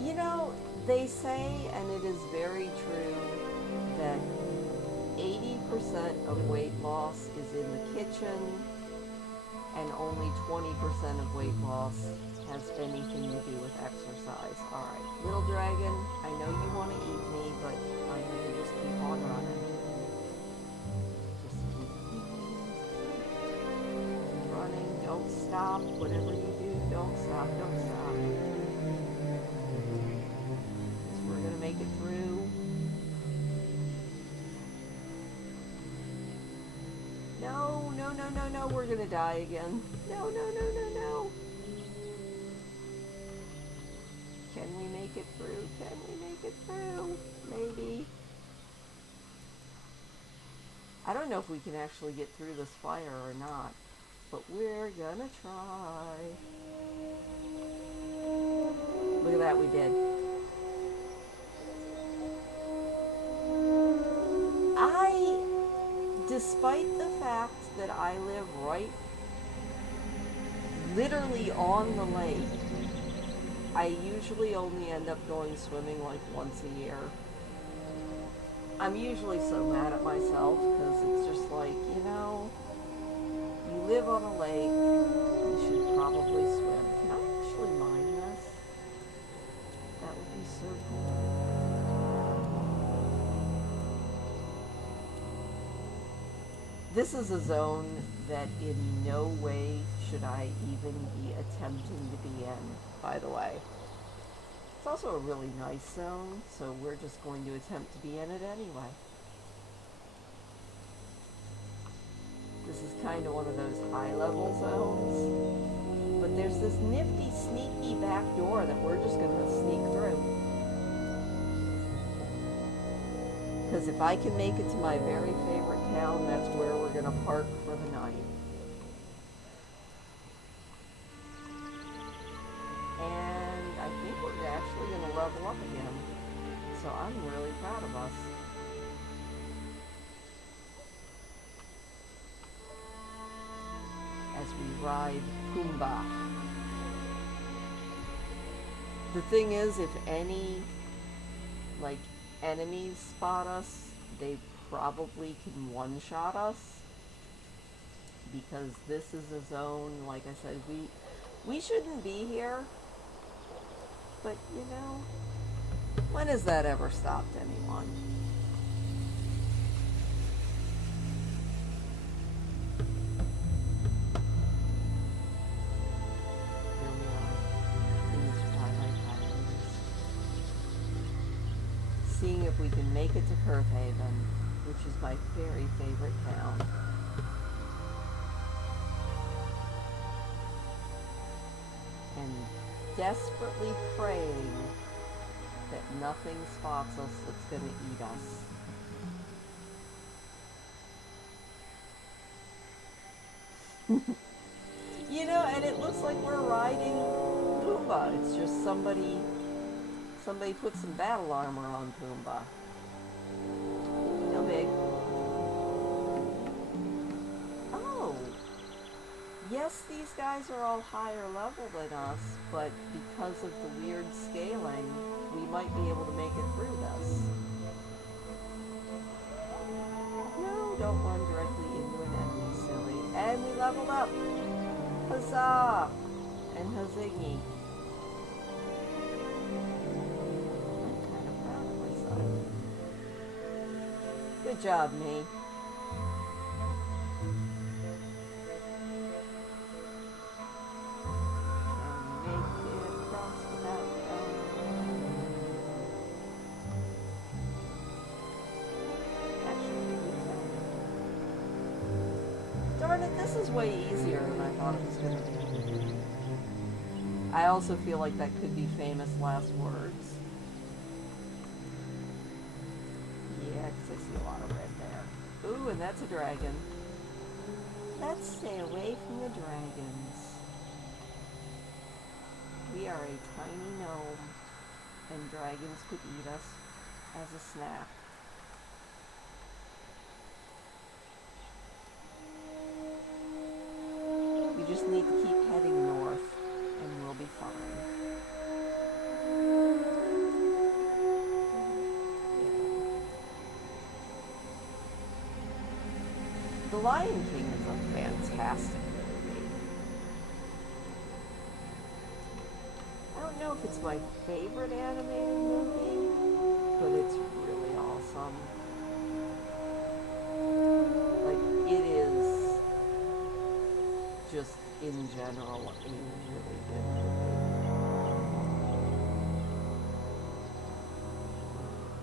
You know, they say, and it is very true, that 80% of weight loss is in the kitchen, and only 20% of weight loss has anything to do with exercise. Alright, little dragon, I know you want to eat me, but I'm going to just keep on running. Just keep running, don't stop. Whatever you do, don't stop, don't stop. We're going to make it through. No, no, no, no, no, we're going to die again. No, no, no, no, no. Can we make it through? Can we make it through? Maybe. I don't know if we can actually get through this fire or not, but we're going to try. Look at that, we did. Despite the fact that I live right, literally on the lake, I usually only end up going swimming like once a year. I'm usually so mad at myself because it's just like, you know, you live on a lake, you should probably swim. Can I actually mine this? That would be so cool. This is a zone that in no way should I even be attempting to be in, by the way. It's also a really nice zone, so we're just going to attempt to be in it anyway. This is kind of one of those high-level zones, but there's this nifty, sneaky back door that we're just going to sneak through. Because if I can make it to my very favorite town, that's where we're going to park for the night. And I think we're actually going to level up again. So I'm really proud of us. As we ride Pumbaa. The thing is, if any, enemies spot us, they probably can one-shot us, because this is a zone, like I said, we shouldn't be here, but you know, when has that ever stopped anyone? Here we are, in this Twilight Highlands. Seeing if we can make it to Perth Haven, which is my very favorite town. And desperately praying that nothing spots us that's going to eat us. You know, and it looks like we're riding Pumbaa. It's just somebody put some battle armor on Pumbaa. No big. Oh. yes, these guys are all higher level than us, but because of the weird scaling, we might be able to make it through this. No, don't run directly into an enemy, silly. And we leveled up! Huzzah! And huzziggy. I'm kind of proud of myself. Good job, me. This is way easier than I thought it was going to be. I also feel like that could be famous last words. Yeah, because I see a lot of red there. Ooh, and that's a dragon. Let's stay away from the dragons. We are a tiny gnome, and dragons could eat us as a snack. We just need to keep heading north, and we'll be fine. Yeah. The Lion King is a fantastic movie. I don't know if it's my favorite animated movie, but it's really awesome. Like, it is just in general a really good movie.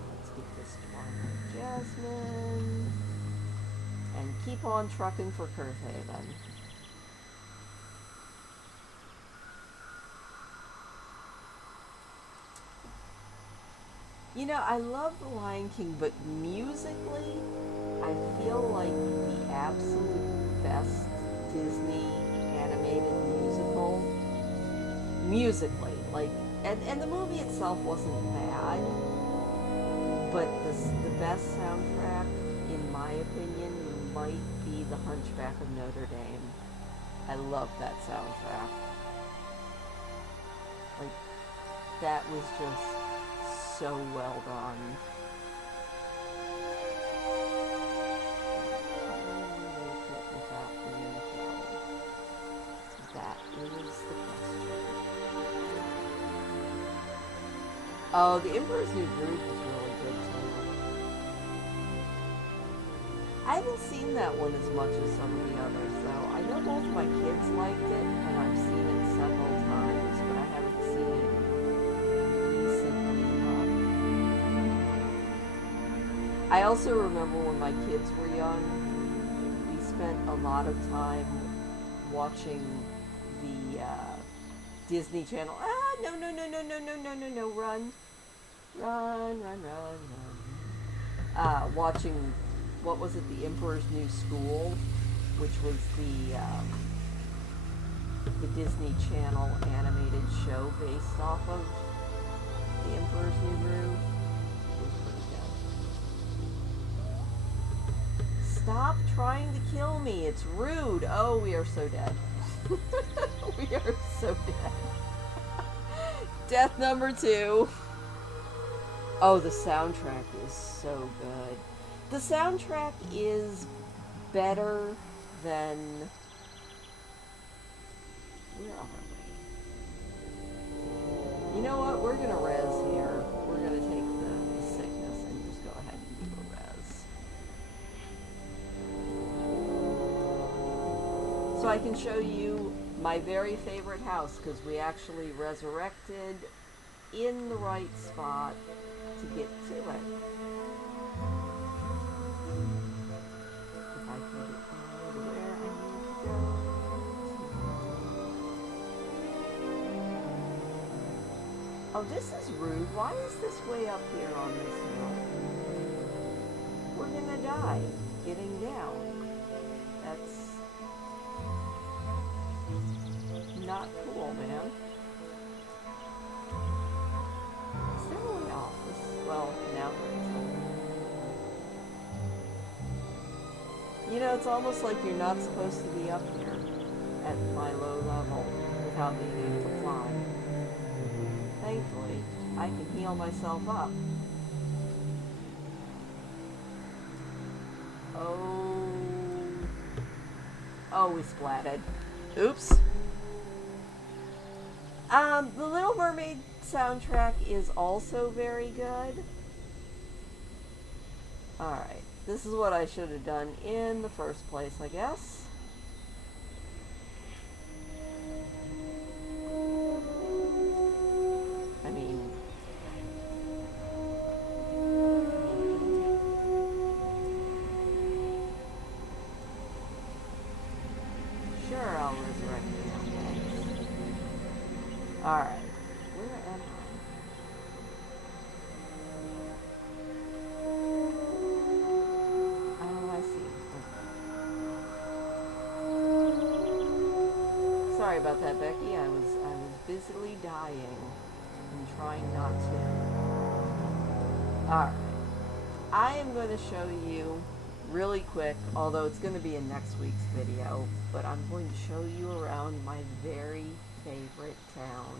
Let's get this Twilight Jasmine and keep on trucking for Kurthaven. You know, I love The Lion King, but musically, I feel like the absolute best Disney animated musical, musically, like, and the movie itself wasn't bad, but the best soundtrack, in my opinion, might be The Hunchback of Notre Dame. I love that soundtrack. Like, that was just so well done. Oh, The Emperor's New Groove was really good too. I haven't seen that one as much as some of the others, though. I know both of my kids liked it, and I've seen it several times, but I haven't seen it recently enough. I also remember when my kids were young, we spent a lot of time watching the Disney Channel. No, run. Watching, what was it, The Emperor's New School, which was the Disney Channel animated show based off of The Emperor's New Groove. It was pretty good. Stop trying to kill me, it's rude. Oh, we are so dead. We are so dead. Death number 2. Oh, the soundtrack is so good. The soundtrack is better than... Where are we? You know what? We're going to res here. We're going to take the sickness and just go ahead and do a res. So I can show you my very favorite house, because we actually resurrected in the right spot to get to it. If I can get to where I need to go. Oh, this is rude. Why is this way up here on this hill? We're gonna die getting down. That's not cool, man. Is there a way off this? Well, now there is. You know, it's almost like you're not supposed to be up here. at my low level without being able to fly. Thankfully, I can heal myself up. Oh, we splatted. Oops. The Little Mermaid soundtrack is also very good. Alright, this is what I should have done in the first place, I guess. I mean... Sure, I'll resurrect you now, thanks. Alright, where am I? Sorry about that, Becky. I was busily dying and trying not to. Alright. I am going to show you really quick, although it's going to be in next week's video, but I'm going to show you around my very favorite town.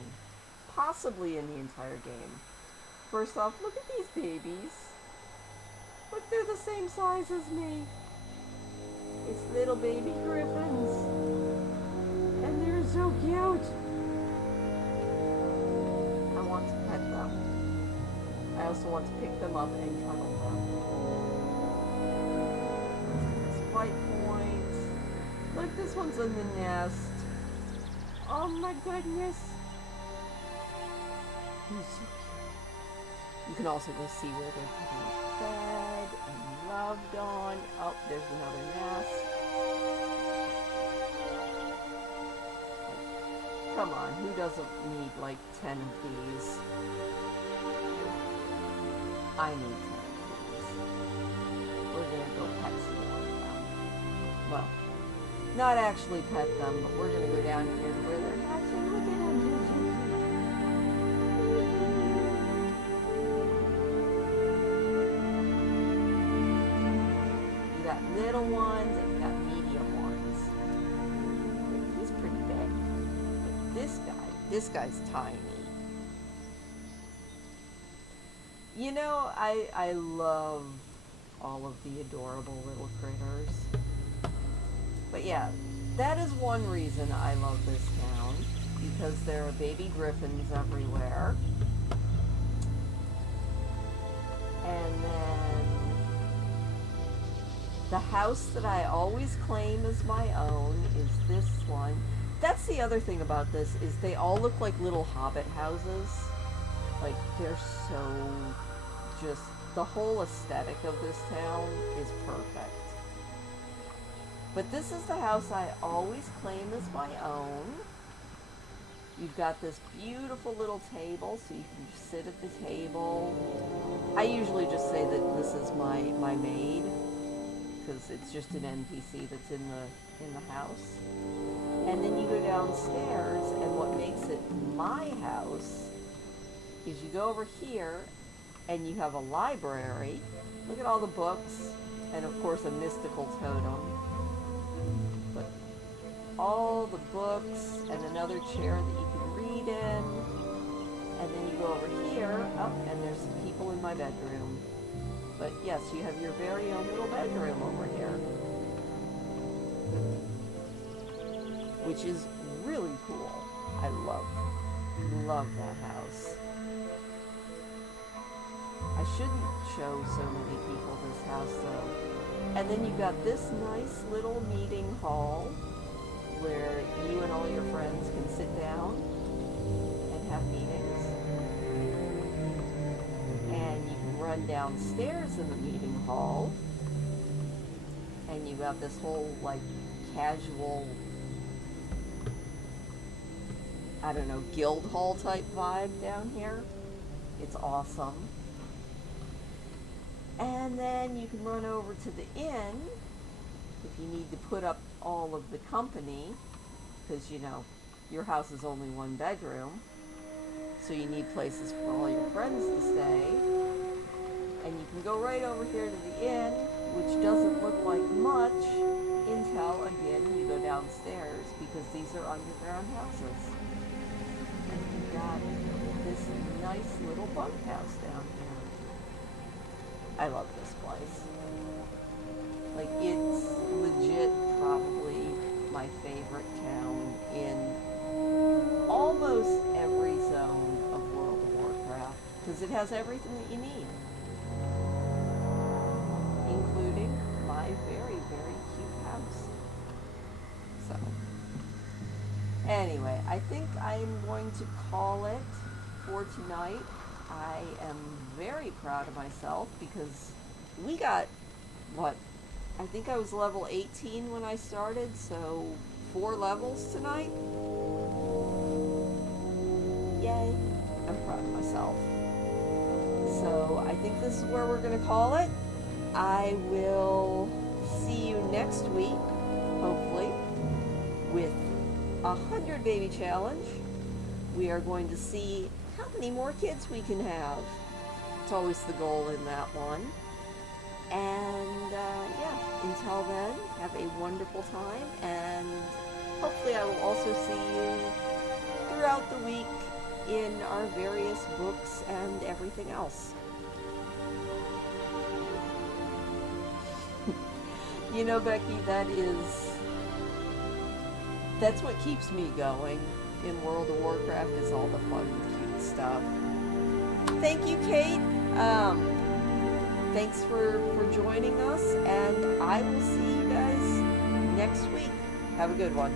Possibly in the entire game. First off, look at these babies. Look, they're the same size as me. It's little baby griffins. And they're so cute. I want to pet them. I also want to pick them up and cuddle them. This white point. Look, this one's in the nest. Oh my goodness. He's so cute. You can also go see where they're getting fed and loved on. Oh, there's another nest. Come on, who doesn't need like 10 of these? I need 10 of these. We're gonna go pet some more of them. Well, not actually pet them, but we're gonna go down here where they're hatching. Look at them, they're so cute. You got little ones and you got medium ones. He's pretty big. This guy's tiny. You know, I love all of the adorable little critters. But yeah, that is one reason I love this town, because there are baby griffins everywhere. And then the house that I always claim as my own is this one. That's the other thing about this, is they all look like little hobbit houses. Like, they're so just... The whole aesthetic of this town is perfect. But this is the house I always claim as my own. You've got this beautiful little table, so you can just sit at the table. I usually just say that this is my maid, because it's just an NPC that's in the house. And then you go downstairs, and what makes it my house is you go over here, and you have a library. Look at all the books, and of course a mystical totem. But all the books, and another chair that you can read in. And then you go over here, oh, and there's some people in my bedroom. But yes, you have your very own little bedroom over here. Which is really cool. I love that house. I shouldn't show so many people this house though. And then you've got this nice little meeting hall where you and all your friends can sit down and have meetings. And you can run downstairs in the meeting hall, and you got this whole like casual, I don't know, guild hall type vibe down here. It's awesome. And then you can run over to the inn if you need to put up all of the company, because you know your house is only one bedroom, so you need places for all your friends to stay. And you can go right over here to the inn, which doesn't look like much until again you go down downstairs because these are underground houses. And you've got this nice little bunkhouse down here. I love this place. Like, it's legit probably my favorite town in almost every zone of World of Warcraft, because it has everything that you need, including my very, very cute house. So, anyway, I think I'm going to call it for tonight. I am very proud of myself because we got, what, I think I was level 18 when I started, so 4 levels tonight. Yay. I'm proud of myself. So I think this is where we're going to call it. I will see you next week, hopefully, with 100 baby challenge. We are going to see how many more kids we can have. It's always the goal in that one. And yeah, until then, have a wonderful time, and hopefully I will also see you throughout the week in our various books and everything else. You know, Becky, that's what keeps me going in World of Warcraft, is all the fun, cute stuff. Thank you, Kate. Thanks for joining us, and I will see you guys next week. Have a good one.